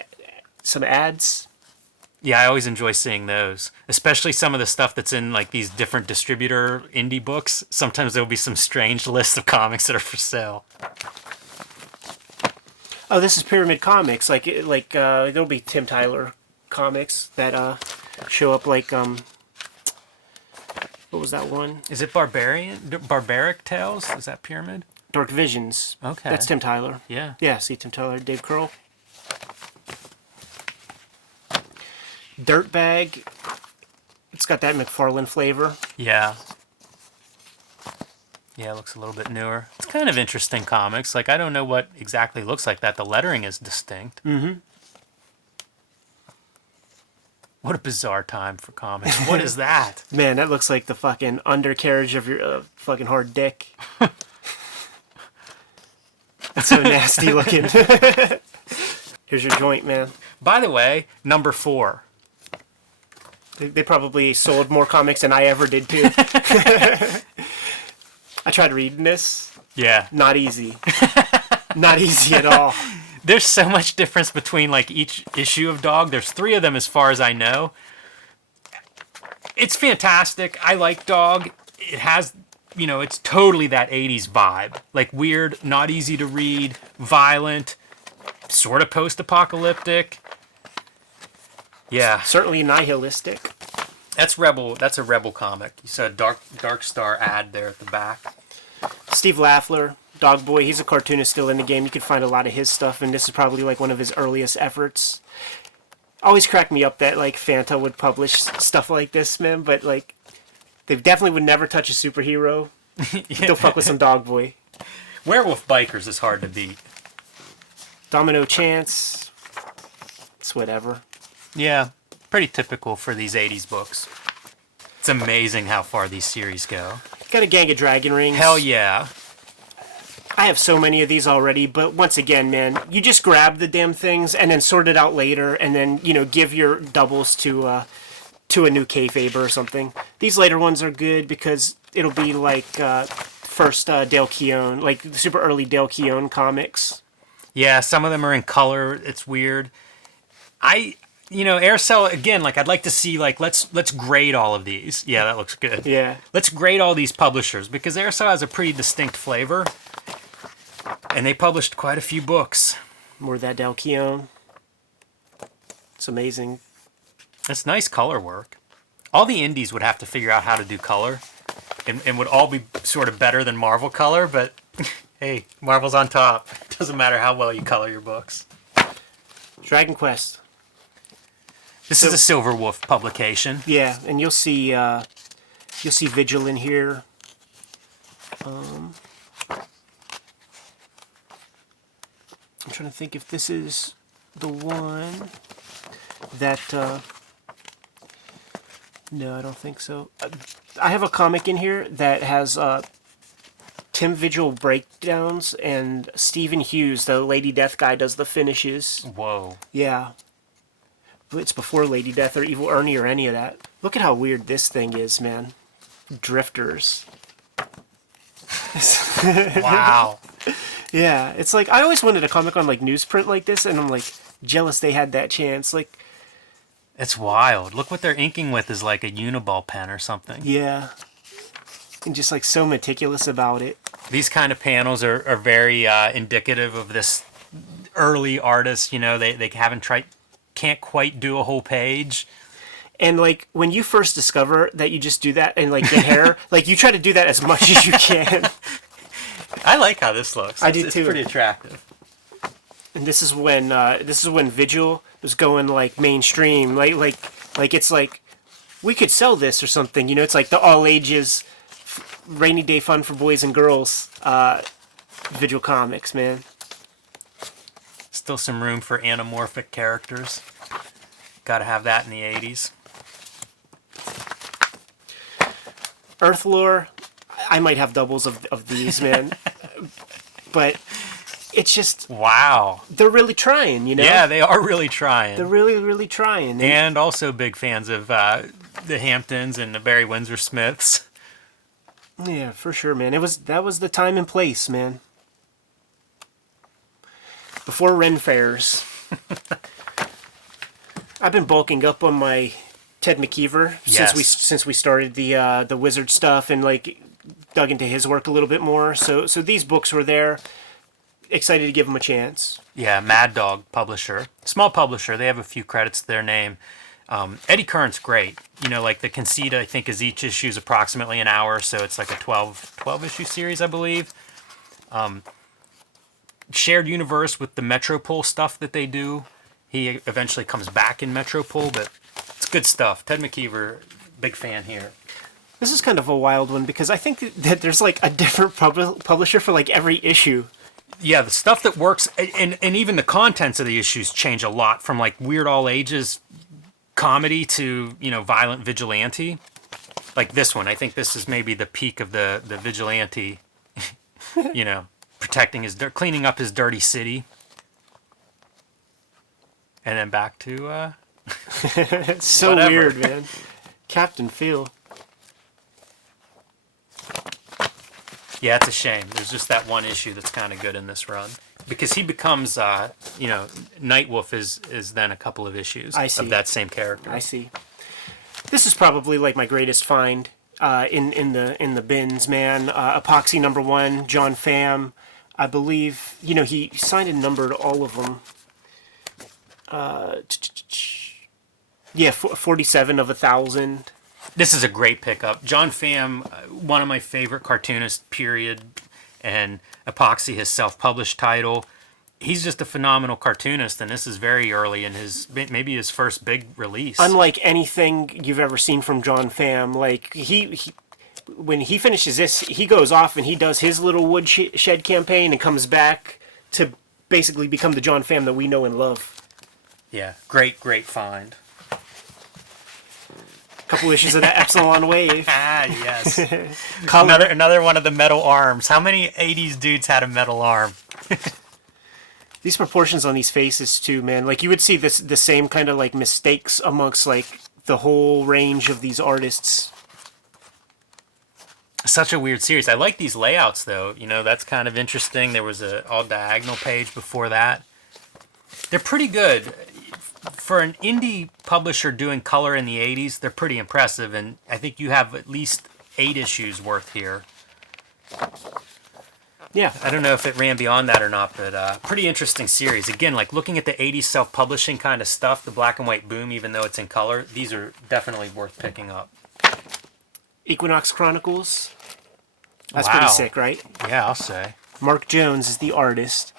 some ads. Yeah, I always enjoy seeing those, especially some of the stuff that's in like these different distributor indie books. Sometimes there'll be some strange list of comics that are for sale. Oh, this is Pyramid Comics. Like there'll be Tim Tyler comics that show up. Like what was that one? Is it Barbaric Tales? Is that Pyramid? Dark Visions. Okay. That's Tim Tyler. Yeah. Yeah, see Tim Tyler, Dave Curl. Dirtbag. It's got that McFarlane flavor. Yeah. Yeah, it looks a little bit newer. It's kind of interesting comics. Like, I don't know what exactly looks like that. The lettering is distinct. Mm-hmm. What a bizarre time for comics. What is that? Man, that looks like the fucking undercarriage of your fucking hard dick. It's so nasty looking. Here's your joint, man. By the way, number 4. They probably sold more comics than I ever did too. I tried reading this. Yeah. Not easy. Not easy at all. There's so much difference between like each issue of Dog. There's 3 of them as far as I know. It's fantastic. I like Dog. It has, it's totally that 80s vibe. Like weird, not easy to read, violent, sort of post-apocalyptic. Yeah. Certainly nihilistic. That's Rebel. That's a Rebel comic. You saw a Dark Star ad there at the back. Steve Laffler, Dog Boy, he's a cartoonist still in the game. You can find a lot of his stuff, and this is probably like one of his earliest efforts. Always cracked me up that like Fanta would publish stuff like this, man, but like they definitely would never touch a superhero. They'll fuck with some Dog Boy. Werewolf Bikers is hard to beat. Domino Chance. It's whatever. Yeah, pretty typical for these 80s books. It's amazing how far these series go. Got a gang of Dragon Rings. Hell yeah. I have so many of these already, but once again, man, you just grab the damn things and then sort it out later, and then give your doubles to a new Kayfabe or something. These later ones are good because it'll be like first Dale Keown, like super early Dale Keown comics. Yeah, some of them are in color. It's weird. Aircell, again, like I'd like to see, like, let's grade all of these. Yeah, that looks good. Yeah. Let's grade all these publishers because Aircell has a pretty distinct flavor. And they published quite a few books. More of that Dale Keown. It's amazing. It's nice color work. All the indies would have to figure out how to do color. And would all be sort of better than Marvel color, but hey, Marvel's on top. Doesn't matter how well you color your books. Dragon Quest. This is a Silver Wolf publication. Yeah, and you'll see Vigil in here. I'm trying to think if this is the one that. No, I don't think so. I have a comic in here that has Tim Vigil breakdowns and Stephen Hughes, the Lady Death guy, does the finishes. Whoa. Yeah. It's before Lady Death or Evil Ernie or any of that. Look at how weird this thing is, man. Drifters. Wow. Yeah, it's like I always wanted a comic on like newsprint like this, and I'm like jealous they had that chance. Like, It's wild. Look what they're inking with is like a Uniball pen or something. yeah, and just like so meticulous about it. These kind of panels are very indicative of this early artist. They can't quite do a whole page. And like when you first discover that you just do that and like the hair, like you try to do that as much as you can. I like how this looks. I do It's too. pretty attractive. And this is when Vigil was going like mainstream, like it's like we could sell this or something. You know, it's like the all ages, rainy day fun for boys and girls. Vigil comics, man. Still some room for anamorphic characters. Got to have that in the 80s. Earthlore, I might have doubles of these, man. But it's just Wow. they're really trying, you know. Yeah, they are really trying. They're really trying. And also big fans of the Hamptons and the Barry Windsor Smiths. Yeah, for sure, man. That was the time and place, man. Before Ren fairs. I've been bulking up on my Ted McKeever since we started the Wizard stuff and like dug into his work a little bit more. So these books were there. Excited to give them a chance. Yeah, Mad Dog publisher. Small publisher. They have a few credits to their name. Eddie Curran's great. You know, like the conceit, I think, is each issue is approximately an hour, so it's like a 12 issue series, I believe. Shared universe with the Metropole stuff that they do. He eventually comes back in Metropole, but it's good stuff. Ted McKeever, big fan here. This is kind of a wild one because I think that there's like a different publisher for like every issue. Yeah, the stuff that works, and even the contents of the issues change a lot from like weird all ages comedy to, you know, violent vigilante. Like this one, I think this is maybe the peak of the vigilante, you know, protecting cleaning up his dirty city. And then back to, It's so Whatever. weird, man. Captain Phil. yeah, it's a shame. There's just that one issue that's kind of good in this run. Because he becomes, you know, Nightwolf is then a couple of issues I see. of that same character. I see. This is probably like my greatest find in the bins, man. Epoxy #1, John Pham. I believe, you know, he signed and numbered all of them. Yeah, 47 of 1,000. This is a great pickup. John Pham, one of my favorite cartoonists, period. And Epoxy, his self-published title. He's just a phenomenal cartoonist, and this is very early in maybe his first big release. Unlike anything you've ever seen from John Pham, like he when he finishes this, he goes off and he does his little woodshed campaign and comes back to basically become the John Pham that we know and love. Yeah, great find. Couple issues of that Epsilon Wave. Ah, yes. Color. Another one of the metal arms. How many 80s dudes had a metal arm? These proportions on these faces too, man. Like you would see the same kind of like mistakes amongst like the whole range of these artists. Such a weird series. I like these layouts, though. You know, that's kind of interesting. There was a all diagonal page before that. They're pretty good. For an indie publisher doing color in the 80s, they're pretty impressive, and I think you have at least 8 issues worth here. Yeah. I don't know if it ran beyond that or not, but pretty interesting series. Again, like looking at the 80s self-publishing kind of stuff, the black and white boom, even though it's in color, these are definitely worth picking up. Equinox Chronicles. That's Wow. pretty sick, right? Yeah, I'll say. Mark Jones is the artist.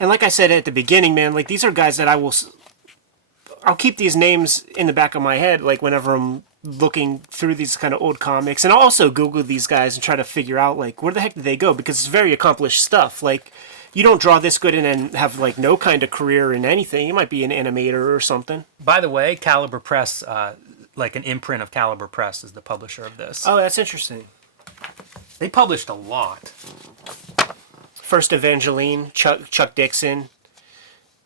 And like I said at the beginning, man, like these are guys that I'll keep these names in the back of my head, like whenever I'm looking through these kind of old comics. And I'll also Google these guys and try to figure out, like, where the heck did they go? Because it's very accomplished stuff. Like, you don't draw this good and then have, like, no kind of career in anything. You might be an animator or something. By the way, Caliber Press, like an imprint of Caliber Press, is the publisher of this. Oh, that's interesting. They published a lot. First Evangeline, Chuck Dixon,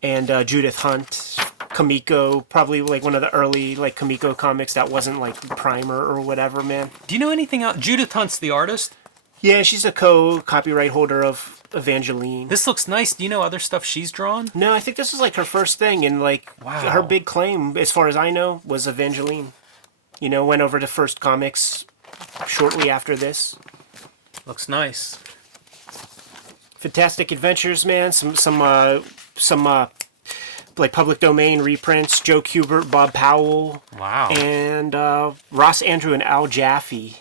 and Judith Hunt. Kamiko, probably like one of the early like Kamiko comics that wasn't like Primer or whatever, man. Do you know anything else? Judith Hunt's the artist? Yeah, she's a co-copyright holder of Evangeline. This looks nice. Do you know other stuff she's drawn? No, I think this was like her first thing, and like Wow. her big claim, as far as I know, was Evangeline. You know, went over to First Comics shortly after this. Looks nice. Fantastic Adventures, man. Some like public domain reprints. Joe Kubert, Bob Powell, Wow. and Ross Andrew and Al Jaffe.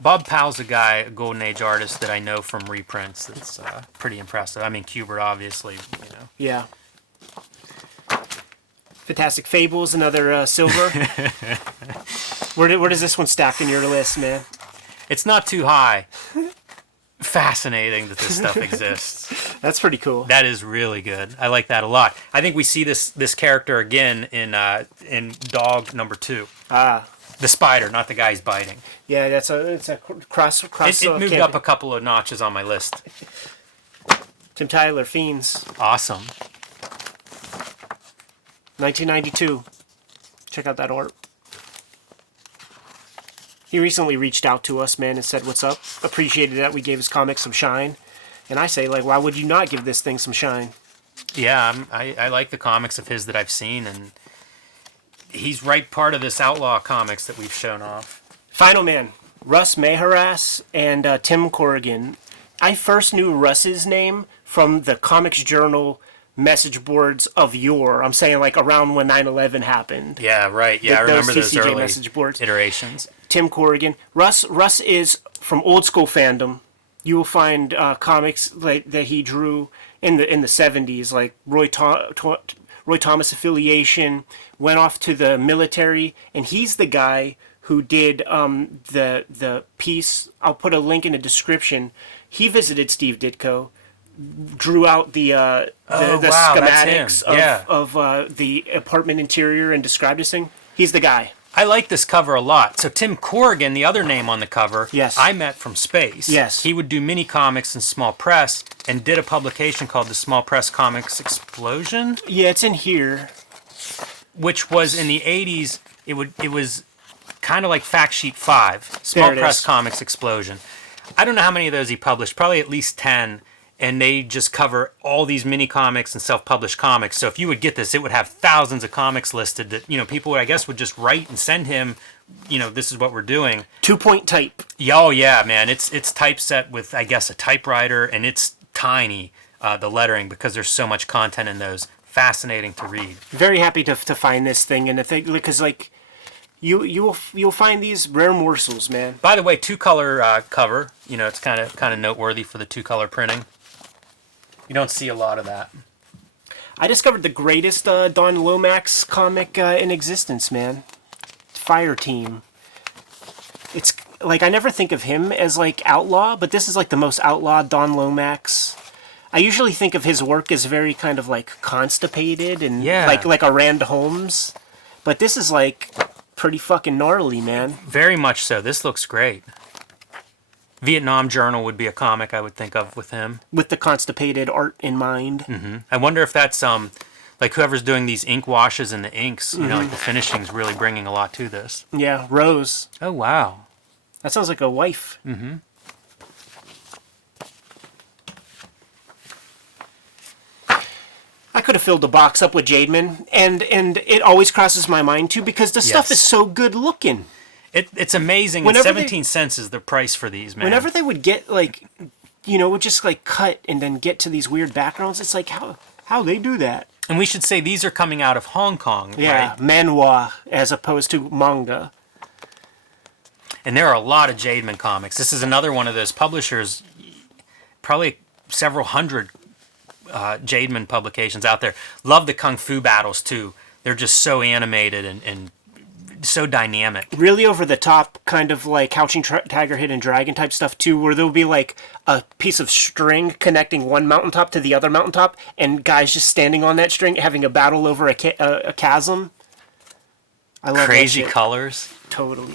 Bob Powell's a Golden Age artist that I know from reprints. That's pretty impressive. I mean, Kubert, obviously, Yeah. Fantastic Fables, another silver. Where does this one stack in your list, man? It's not too high. Fascinating that this stuff exists. That's pretty cool. That is really good. I like that a lot. I think we see this character again in Dog number 2. The spider, not the guy he's biting. Yeah, it's a cross. It moved campaign. up a couple of notches on my list. Tim Tyler, Fiends, Awesome. 1992. Check out that art. He recently reached out to us, man, and said, "What's up?" Appreciated that we gave his comic some shine, and I say, like, why would you not give this thing some shine? Yeah, I like the comics of his that I've seen, and he's right part of this Outlaw comics that we've shown off. Final man, Russ Meharas and Tim Corrigan. I first knew Russ's name from the Comics Journal message boards of yore. I'm saying like around when 9/11 happened. Yeah, right. Yeah, I remember those TCJ early message boards. iterations. Tim Corrigan. Russ is from old school fandom. You will find comics like that he drew in the 70s, like Roy Thomas affiliation, went off to the military, and he's the guy who did the piece. I'll put a link in the description. He visited Steve Ditko, drew out the wow, that's schematics him. Yeah. of the apartment interior and described this thing. He's the guy. I like this cover a lot. So Tim Corrigan, the other name on the cover, Yes. I met from Space. Yes. He would do mini comics in small press and did a publication called the Small Press Comics Explosion, Yeah, it's in here. which was in the 80s. It was kind of like Fact Sheet 5, Small There it Press is. Comics Explosion. I don't know how many of those he published, probably at least 10. And they just cover all these mini comics and self-published comics. So if you would get this, it would have thousands of comics listed that, people, I guess, would just write and send him, this is what we're doing. 2-point type. Oh, yeah, man. It's typeset with, I guess, a typewriter, and it's tiny, the lettering, because there's so much content in those. Fascinating to read. Very happy to find this thing, and the thing because like you'll find these rare morsels, man. By the way, 2-color cover. It's kind of noteworthy for the 2-color printing. You don't see a lot of that. I discovered the greatest Don Lomax comic in existence, man. Fire Team. It's like I never think of him as like outlaw, but this is like the most outlaw Don Lomax. I usually think of his work as very kind of like constipated and Yeah. like a Rand Holmes, but this is like pretty fucking gnarly, man. Very much so. This looks great. Vietnam Journal would be a comic I would think of with him. With the constipated art in mind. I wonder if that's like whoever's doing these ink washes and the inks, like the finishing's really bringing a lot to this. Yeah, Rose. Oh wow. That sounds like a wife. I could have filled the box up with Jademan, and it always crosses my mind too because the stuff Yes. is so good looking. It's amazing. And Whenever 17 cents is the price for these, man. Whenever they would get like, would just like cut and then get to these weird backgrounds, it's like how they do that. And we should say these are coming out of Hong Kong, Yeah, right? manhwa as opposed to manga. And there are a lot of Jademan comics. This is another one of those publishers, probably several hundred Jademan publications out there. Love the Kung Fu battles, too. They're just so animated and so dynamic. Really over the top, kind of like Couching Tiger, Hidden Dragon type stuff too, where there'll be like a piece of string connecting one mountaintop to the other mountaintop, and guys just standing on that string having a battle over a chasm. I love Crazy that shit. colors. Totally.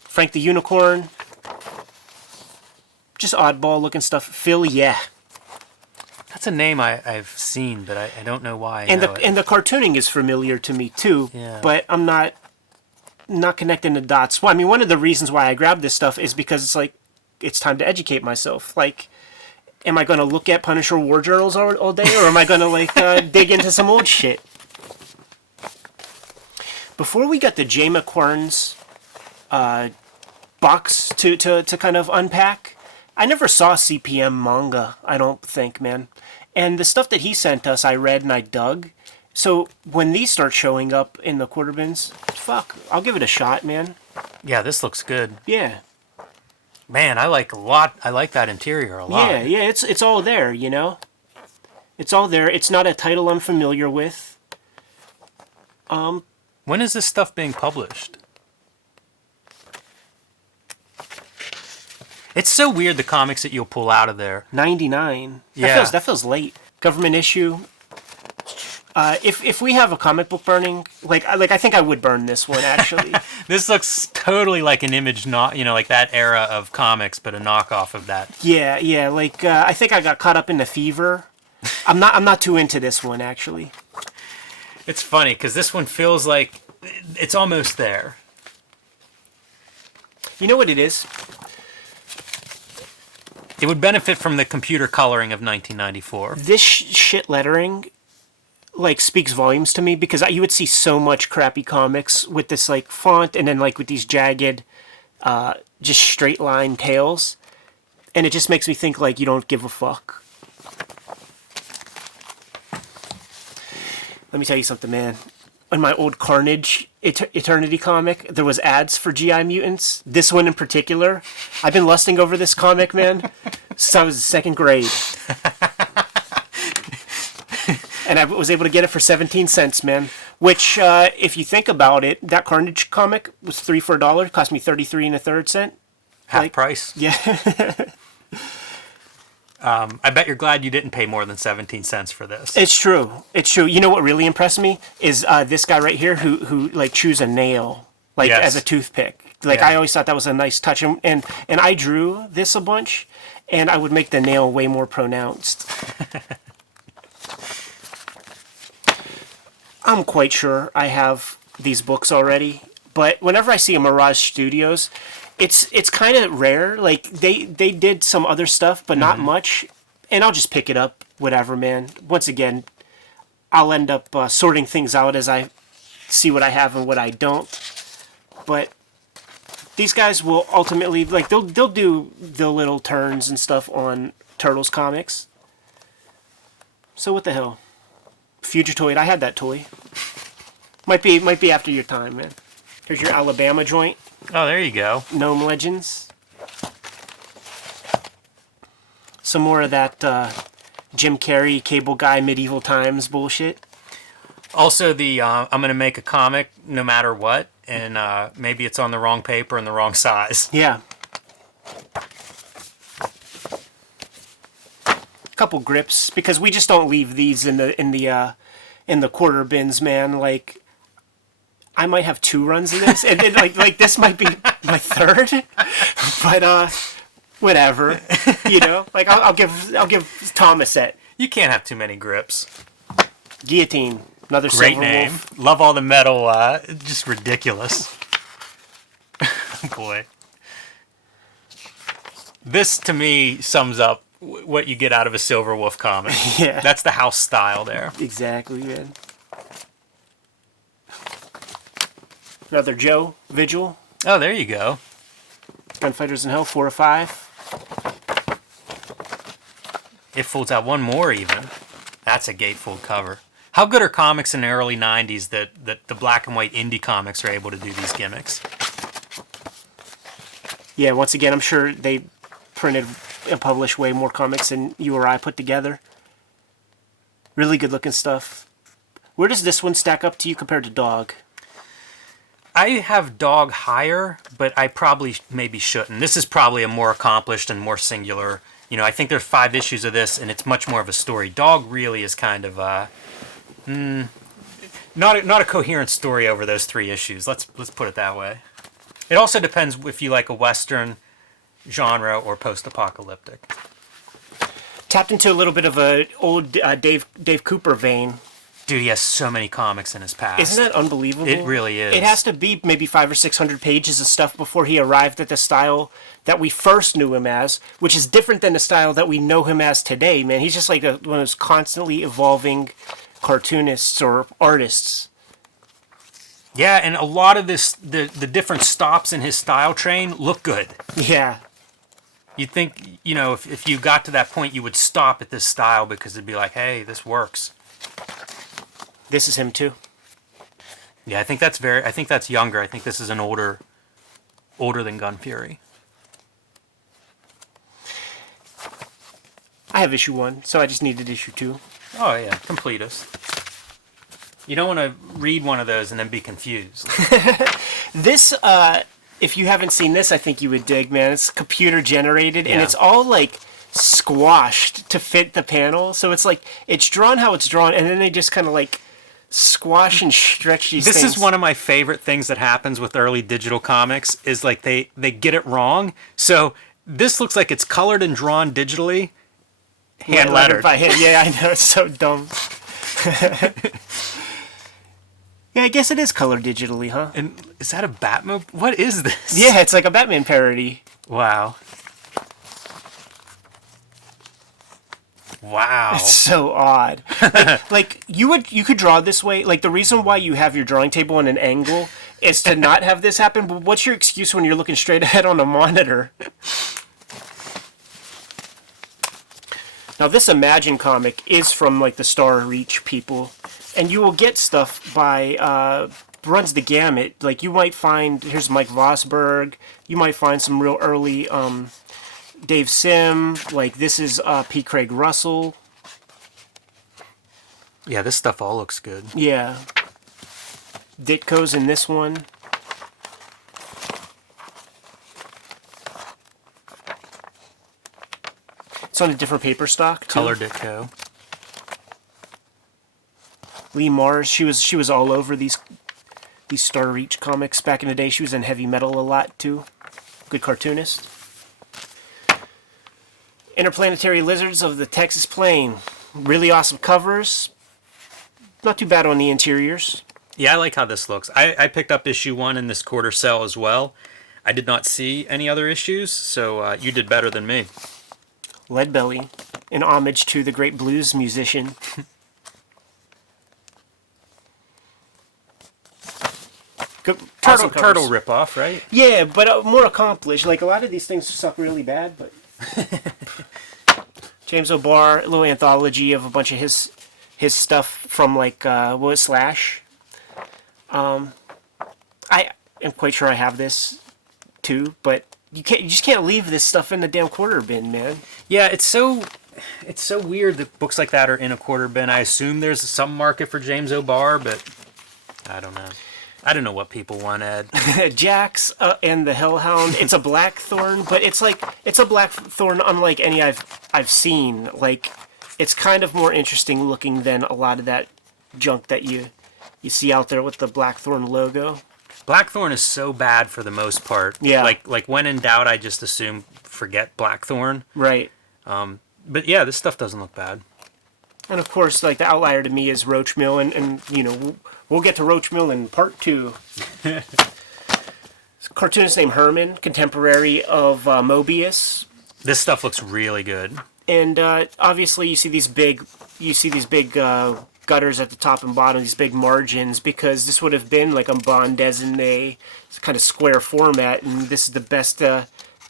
Frank the Unicorn. Just oddball looking stuff. Phil, yeah. That's a name I've seen, but I don't know why. And the cartooning is familiar to me too, Yeah. but I'm not connecting the dots. Well, I mean, one of the reasons why I grabbed this stuff is because it's like it's time to educate myself. Like, am I going to look at Punisher war journals all day, or am I going to like dig into some old shit? Before we got the Jay McQuarn's box to kind of unpack. I never saw CPM manga, I don't think, man. And the stuff that he sent us, I read and I dug. So when these start showing up in the quarter bins, fuck, I'll give it a shot, man. Yeah, this looks good. Yeah. Man, I like that interior a lot. Yeah, it's all there, you know? It's all there. It's not a title I'm familiar with. When is this stuff being published? It's so weird, the comics that you'll pull out of there. 99. Yeah. That feels late. Government issue. If we have a comic book burning, like I think I would burn this one, actually. This looks totally like an image, not like that era of comics, but a knockoff of that. Yeah. Like I think I got caught up in the fever. I'm not too into this one, actually. It's funny because this one feels like it's almost there. You know what it is? It would benefit from the computer coloring of 1994. This shit lettering, like, speaks volumes to me, because you would see so much crappy comics with this, like, font, and then, like, with these jagged, just straight line tails, and it just makes me think, like, you don't give a fuck. Let me tell you something, man. In my old Carnage Eternity comic, there was ads for GI Mutants. This one in particular. I've been lusting over this comic, man, since I was in second grade. And I was able to get it for 17 cents, man. Which, if you think about it, that Carnage comic was 3 for $1. Cost me 33 1/3 cents. Half price. Yeah. I bet you're glad you didn't pay more than 17 cents for this. It's true. You know what really impressed me is this guy right here who like chews a nail like Yes. as a toothpick. Like Yeah. I always thought that was a nice touch, and I drew this a bunch, and I would make the nail way more pronounced. I'm quite sure I have these books already, but whenever I see a Mirage Studios, it's kind of rare. Like they did some other stuff, but not much, and I'll just pick it up. Whatever, man. Once again, I'll end up sorting things out as I see what I have and what I don't. But these guys will ultimately, like, they'll do the little turns and stuff on Turtles comics. So what the hell? Fugitoid, I had that toy. Might be after your time, man. Here's your Alabama joint. Oh, there you go. Gnome Legends. Some more of that Jim Carrey, Cable Guy, Medieval Times bullshit. Also, I'm going to make a comic no matter what, and maybe it's on the wrong paper and the wrong size. Yeah. Couple grips, because we just don't leave these in the quarter bins, man. Like, I might have 2 runs of this, and then, like this might be my 3rd, but whatever, you know. Like I'll give Thomas it. You can't have too many grips. Guillotine, another Great Silver name. Wolf. Love all the metal. Just ridiculous. Boy. This, to me, sums up what you get out of a Silver Wolf comic. Yeah. That's the house style there. Exactly, man. Another Joe Vigil. Oh, there you go. Gunfighters in Hell, 4 of 5. It folds out one more even. That's a gatefold cover. How good are comics in the early 90s that the black and white indie comics are able to do these gimmicks? Yeah, once again, I'm sure they printed and published way more comics than you or I put together. Really good looking stuff. Where does this one stack up to you compared to Dog? I have Dog higher, but I probably maybe shouldn't. This is probably a more accomplished and more singular. You know, I think there's 5 issues of this, and it's much more of a story. Dog really is kind of not a coherent story over those 3 issues. Let's put it that way. It also depends if you like a Western genre or post-apocalyptic. Tapped into a little bit of a old Dave Cooper vein. Dude, he has so many comics in his past. Isn't that unbelievable? It really is. It has to be maybe 500 or 600 pages of stuff before he arrived at the style that we first knew him as, which is different than the style that we know him as today, man. He's just like one of those constantly evolving cartoonists or artists. Yeah, and a lot of this, the different stops in his style train look good. Yeah. You'd think, if you got to that point, you would stop at this style because it'd be like, hey, this works. This is him too. Yeah, I think that's younger. I think this is an older than Gun Fury. I have issue 1, so I just needed issue 2. Oh yeah, completist. You don't want to read one of those and then be confused. This, if you haven't seen this, I think you would dig, man. It's computer generated, and Yeah. it's all like squashed to fit the panel. So it's like it's drawn how it's drawn, and then they just kind of like squash and stretch these This things. is one of my favorite things that happens with early digital comics is like they get it wrong. So this looks like it's colored and drawn digitally, hand lettered. by hand. Yeah, I know. It's so dumb. Yeah, I guess it is colored digitally, huh? And is that a Batmobile? What is this? Yeah, it's like a Batman parody. Wow. Wow. It's so odd. Like you could draw this way. Like the reason why you have your drawing table on an angle is to not have this happen. But what's your excuse when you're looking straight ahead on a monitor? Now this Imagine comic is from like the Star Reach people, and you will get stuff by runs the gamut. Like you might find here's Mike Vosberg. You might find some real early Dave Sim. Like this is P. Craig Russell. Yeah, this stuff all looks good. Yeah. Ditko's in this one. It's on a different paper stock, too. Color Ditko. Lee Mars, she was all over these Star Reach comics back in the day. She was in Heavy Metal a lot, too. Good cartoonist. Interplanetary Lizards of the Texas Plain. Really awesome covers. Not too bad on the interiors. Yeah, I like how this looks. I picked up issue 1 in this quarter sale as well. I did not see any other issues, so you did better than me. Leadbelly, in homage to the great blues musician. Good, awesome Turtle covers. ripoff, right? Yeah, but more accomplished. Like a lot of these things suck really bad, but James O'Barr, a little anthology of a bunch of his stuff from like what was Slash. I am quite sure I have this too, but you just can't leave this stuff in the damn quarter bin, man. Yeah, it's so weird that books like that are in a quarter bin. I assume there's some market for James O'Barr, but I don't know. I don't know what people want, Ed. Jax and the Hellhound. It's a Blackthorn, but it's a Blackthorn unlike any I've seen. Like it's kind of more interesting looking than a lot of that junk that you see out there with the Blackthorn logo. Blackthorn is so bad for the most part. Yeah. Like when in doubt, I just assume forget Blackthorn. Right. But yeah, this stuff doesn't look bad. And of course, like the outlier to me is Roach Mill, and you know we'll get to Roach Mill in part 2. Cartoonist named Herman, contemporary of Mobius, This stuff looks really good. and obviously you see these big gutters at the top and bottom, these big margins, because this would have been like a bond desiné, it's kind of square format, and this is the best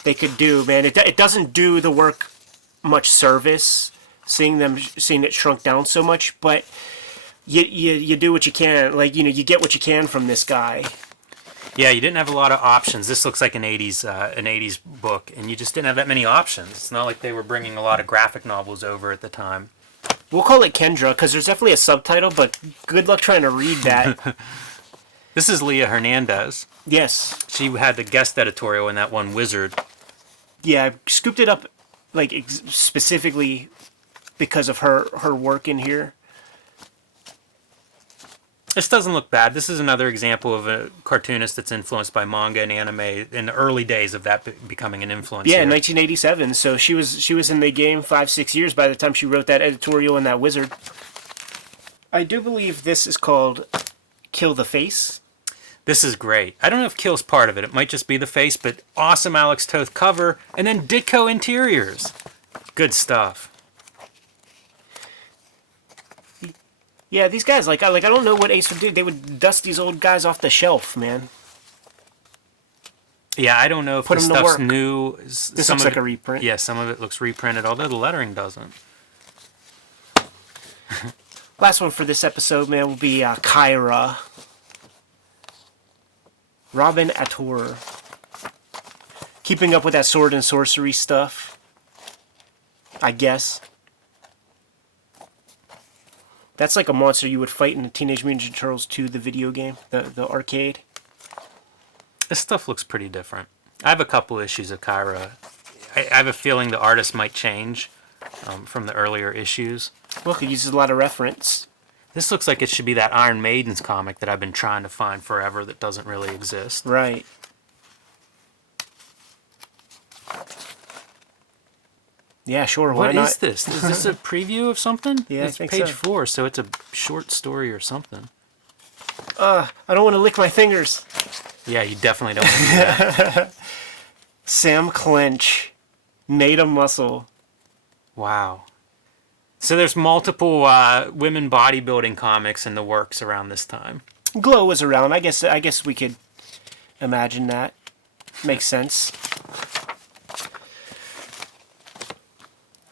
they could do, man. It doesn't do the work much service, seeing it shrunk down so much, but you do what you can. Like, you know, you get what you can from this guy. Yeah, you didn't have a lot of options. This looks like an 80s book, and you just didn't have that many options. It's not like they were bringing a lot of graphic novels over at the time. We'll call it Kendra, because there's definitely a subtitle, but good luck trying to read that. This is Leah Hernandez. Yes. She had the guest editorial in that one Wizard. Yeah, I scooped it up, like, specifically because of her work in here. This doesn't look bad. This is another example of a cartoonist that's influenced by manga and anime in the early days of that becoming an influence. Yeah, here. in 1987. So she was in the game 5-6 years by the time she wrote that editorial in that Wizard. I do believe this is called Kill the Face. This is great. I don't know if Kill's part of it. It might just be the face, but awesome Alex Toth cover, and then Ditko interiors. Good stuff. Yeah, these guys, like I don't know what Ace would do. They would dust these old guys off the shelf, man. Yeah, I don't know if Put this 'em to stuff's work. new. This looks like a reprint. Yeah, some of it looks reprinted, although the lettering doesn't. Last one for this episode, man, will be Kyra. Robin Ator. Keeping up with that sword and sorcery stuff. I guess. That's like a monster you would fight in the Teenage Mutant Ninja Turtles 2, the video game, the arcade. This stuff looks pretty different. I have a couple issues of Kyra. I have a feeling the artist might change from the earlier issues. Look, it uses a lot of reference. This looks like it should be that Iron Maiden's comic that I've been trying to find forever that doesn't really exist. Right. Yeah, sure. Why What not? is this? Is this a preview of something? Yeah, I it's think page so. 4, so it's a short story or something. I don't want to lick my fingers. Yeah, you definitely don't want to do that. Sam Clench. Made a muscle. Wow. So there's multiple women bodybuilding comics in the works around this time. Glow was around. I guess we could imagine that. Makes sense.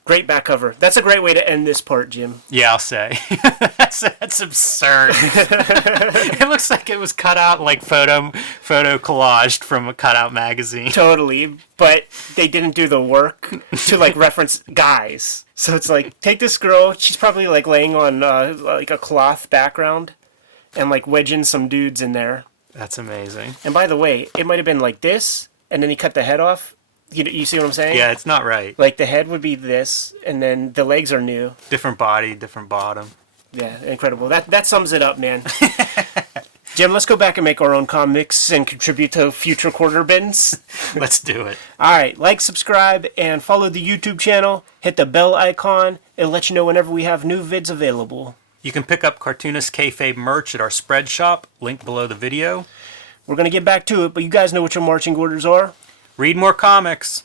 Great back cover. That's a great way to end this part, Jim. Yeah, I'll say. that's absurd. It looks like it was cut out like photo collaged from a cutout magazine. Totally, but they didn't do the work to like reference guys. So it's like, take this girl. She's probably like laying on like a cloth background, and like wedging some dudes in there. That's amazing. And by the way, it might have been like this, and then he cut the head off. You see what I'm saying? Yeah, it's not right. Like the head would be this, and then the legs are new. Different body, different bottom. Yeah, incredible. That sums it up, man. Jim, let's go back and make our own comics and contribute to future quarter bins. Let's do it. All right, like, subscribe, and follow the YouTube channel. Hit the bell icon. It'll let you know whenever we have new vids available. You can pick up Cartoonist Kayfabe merch at our spread shop, link below the video. We're going to get back to it, but you guys know what your marching orders are. Read more comics.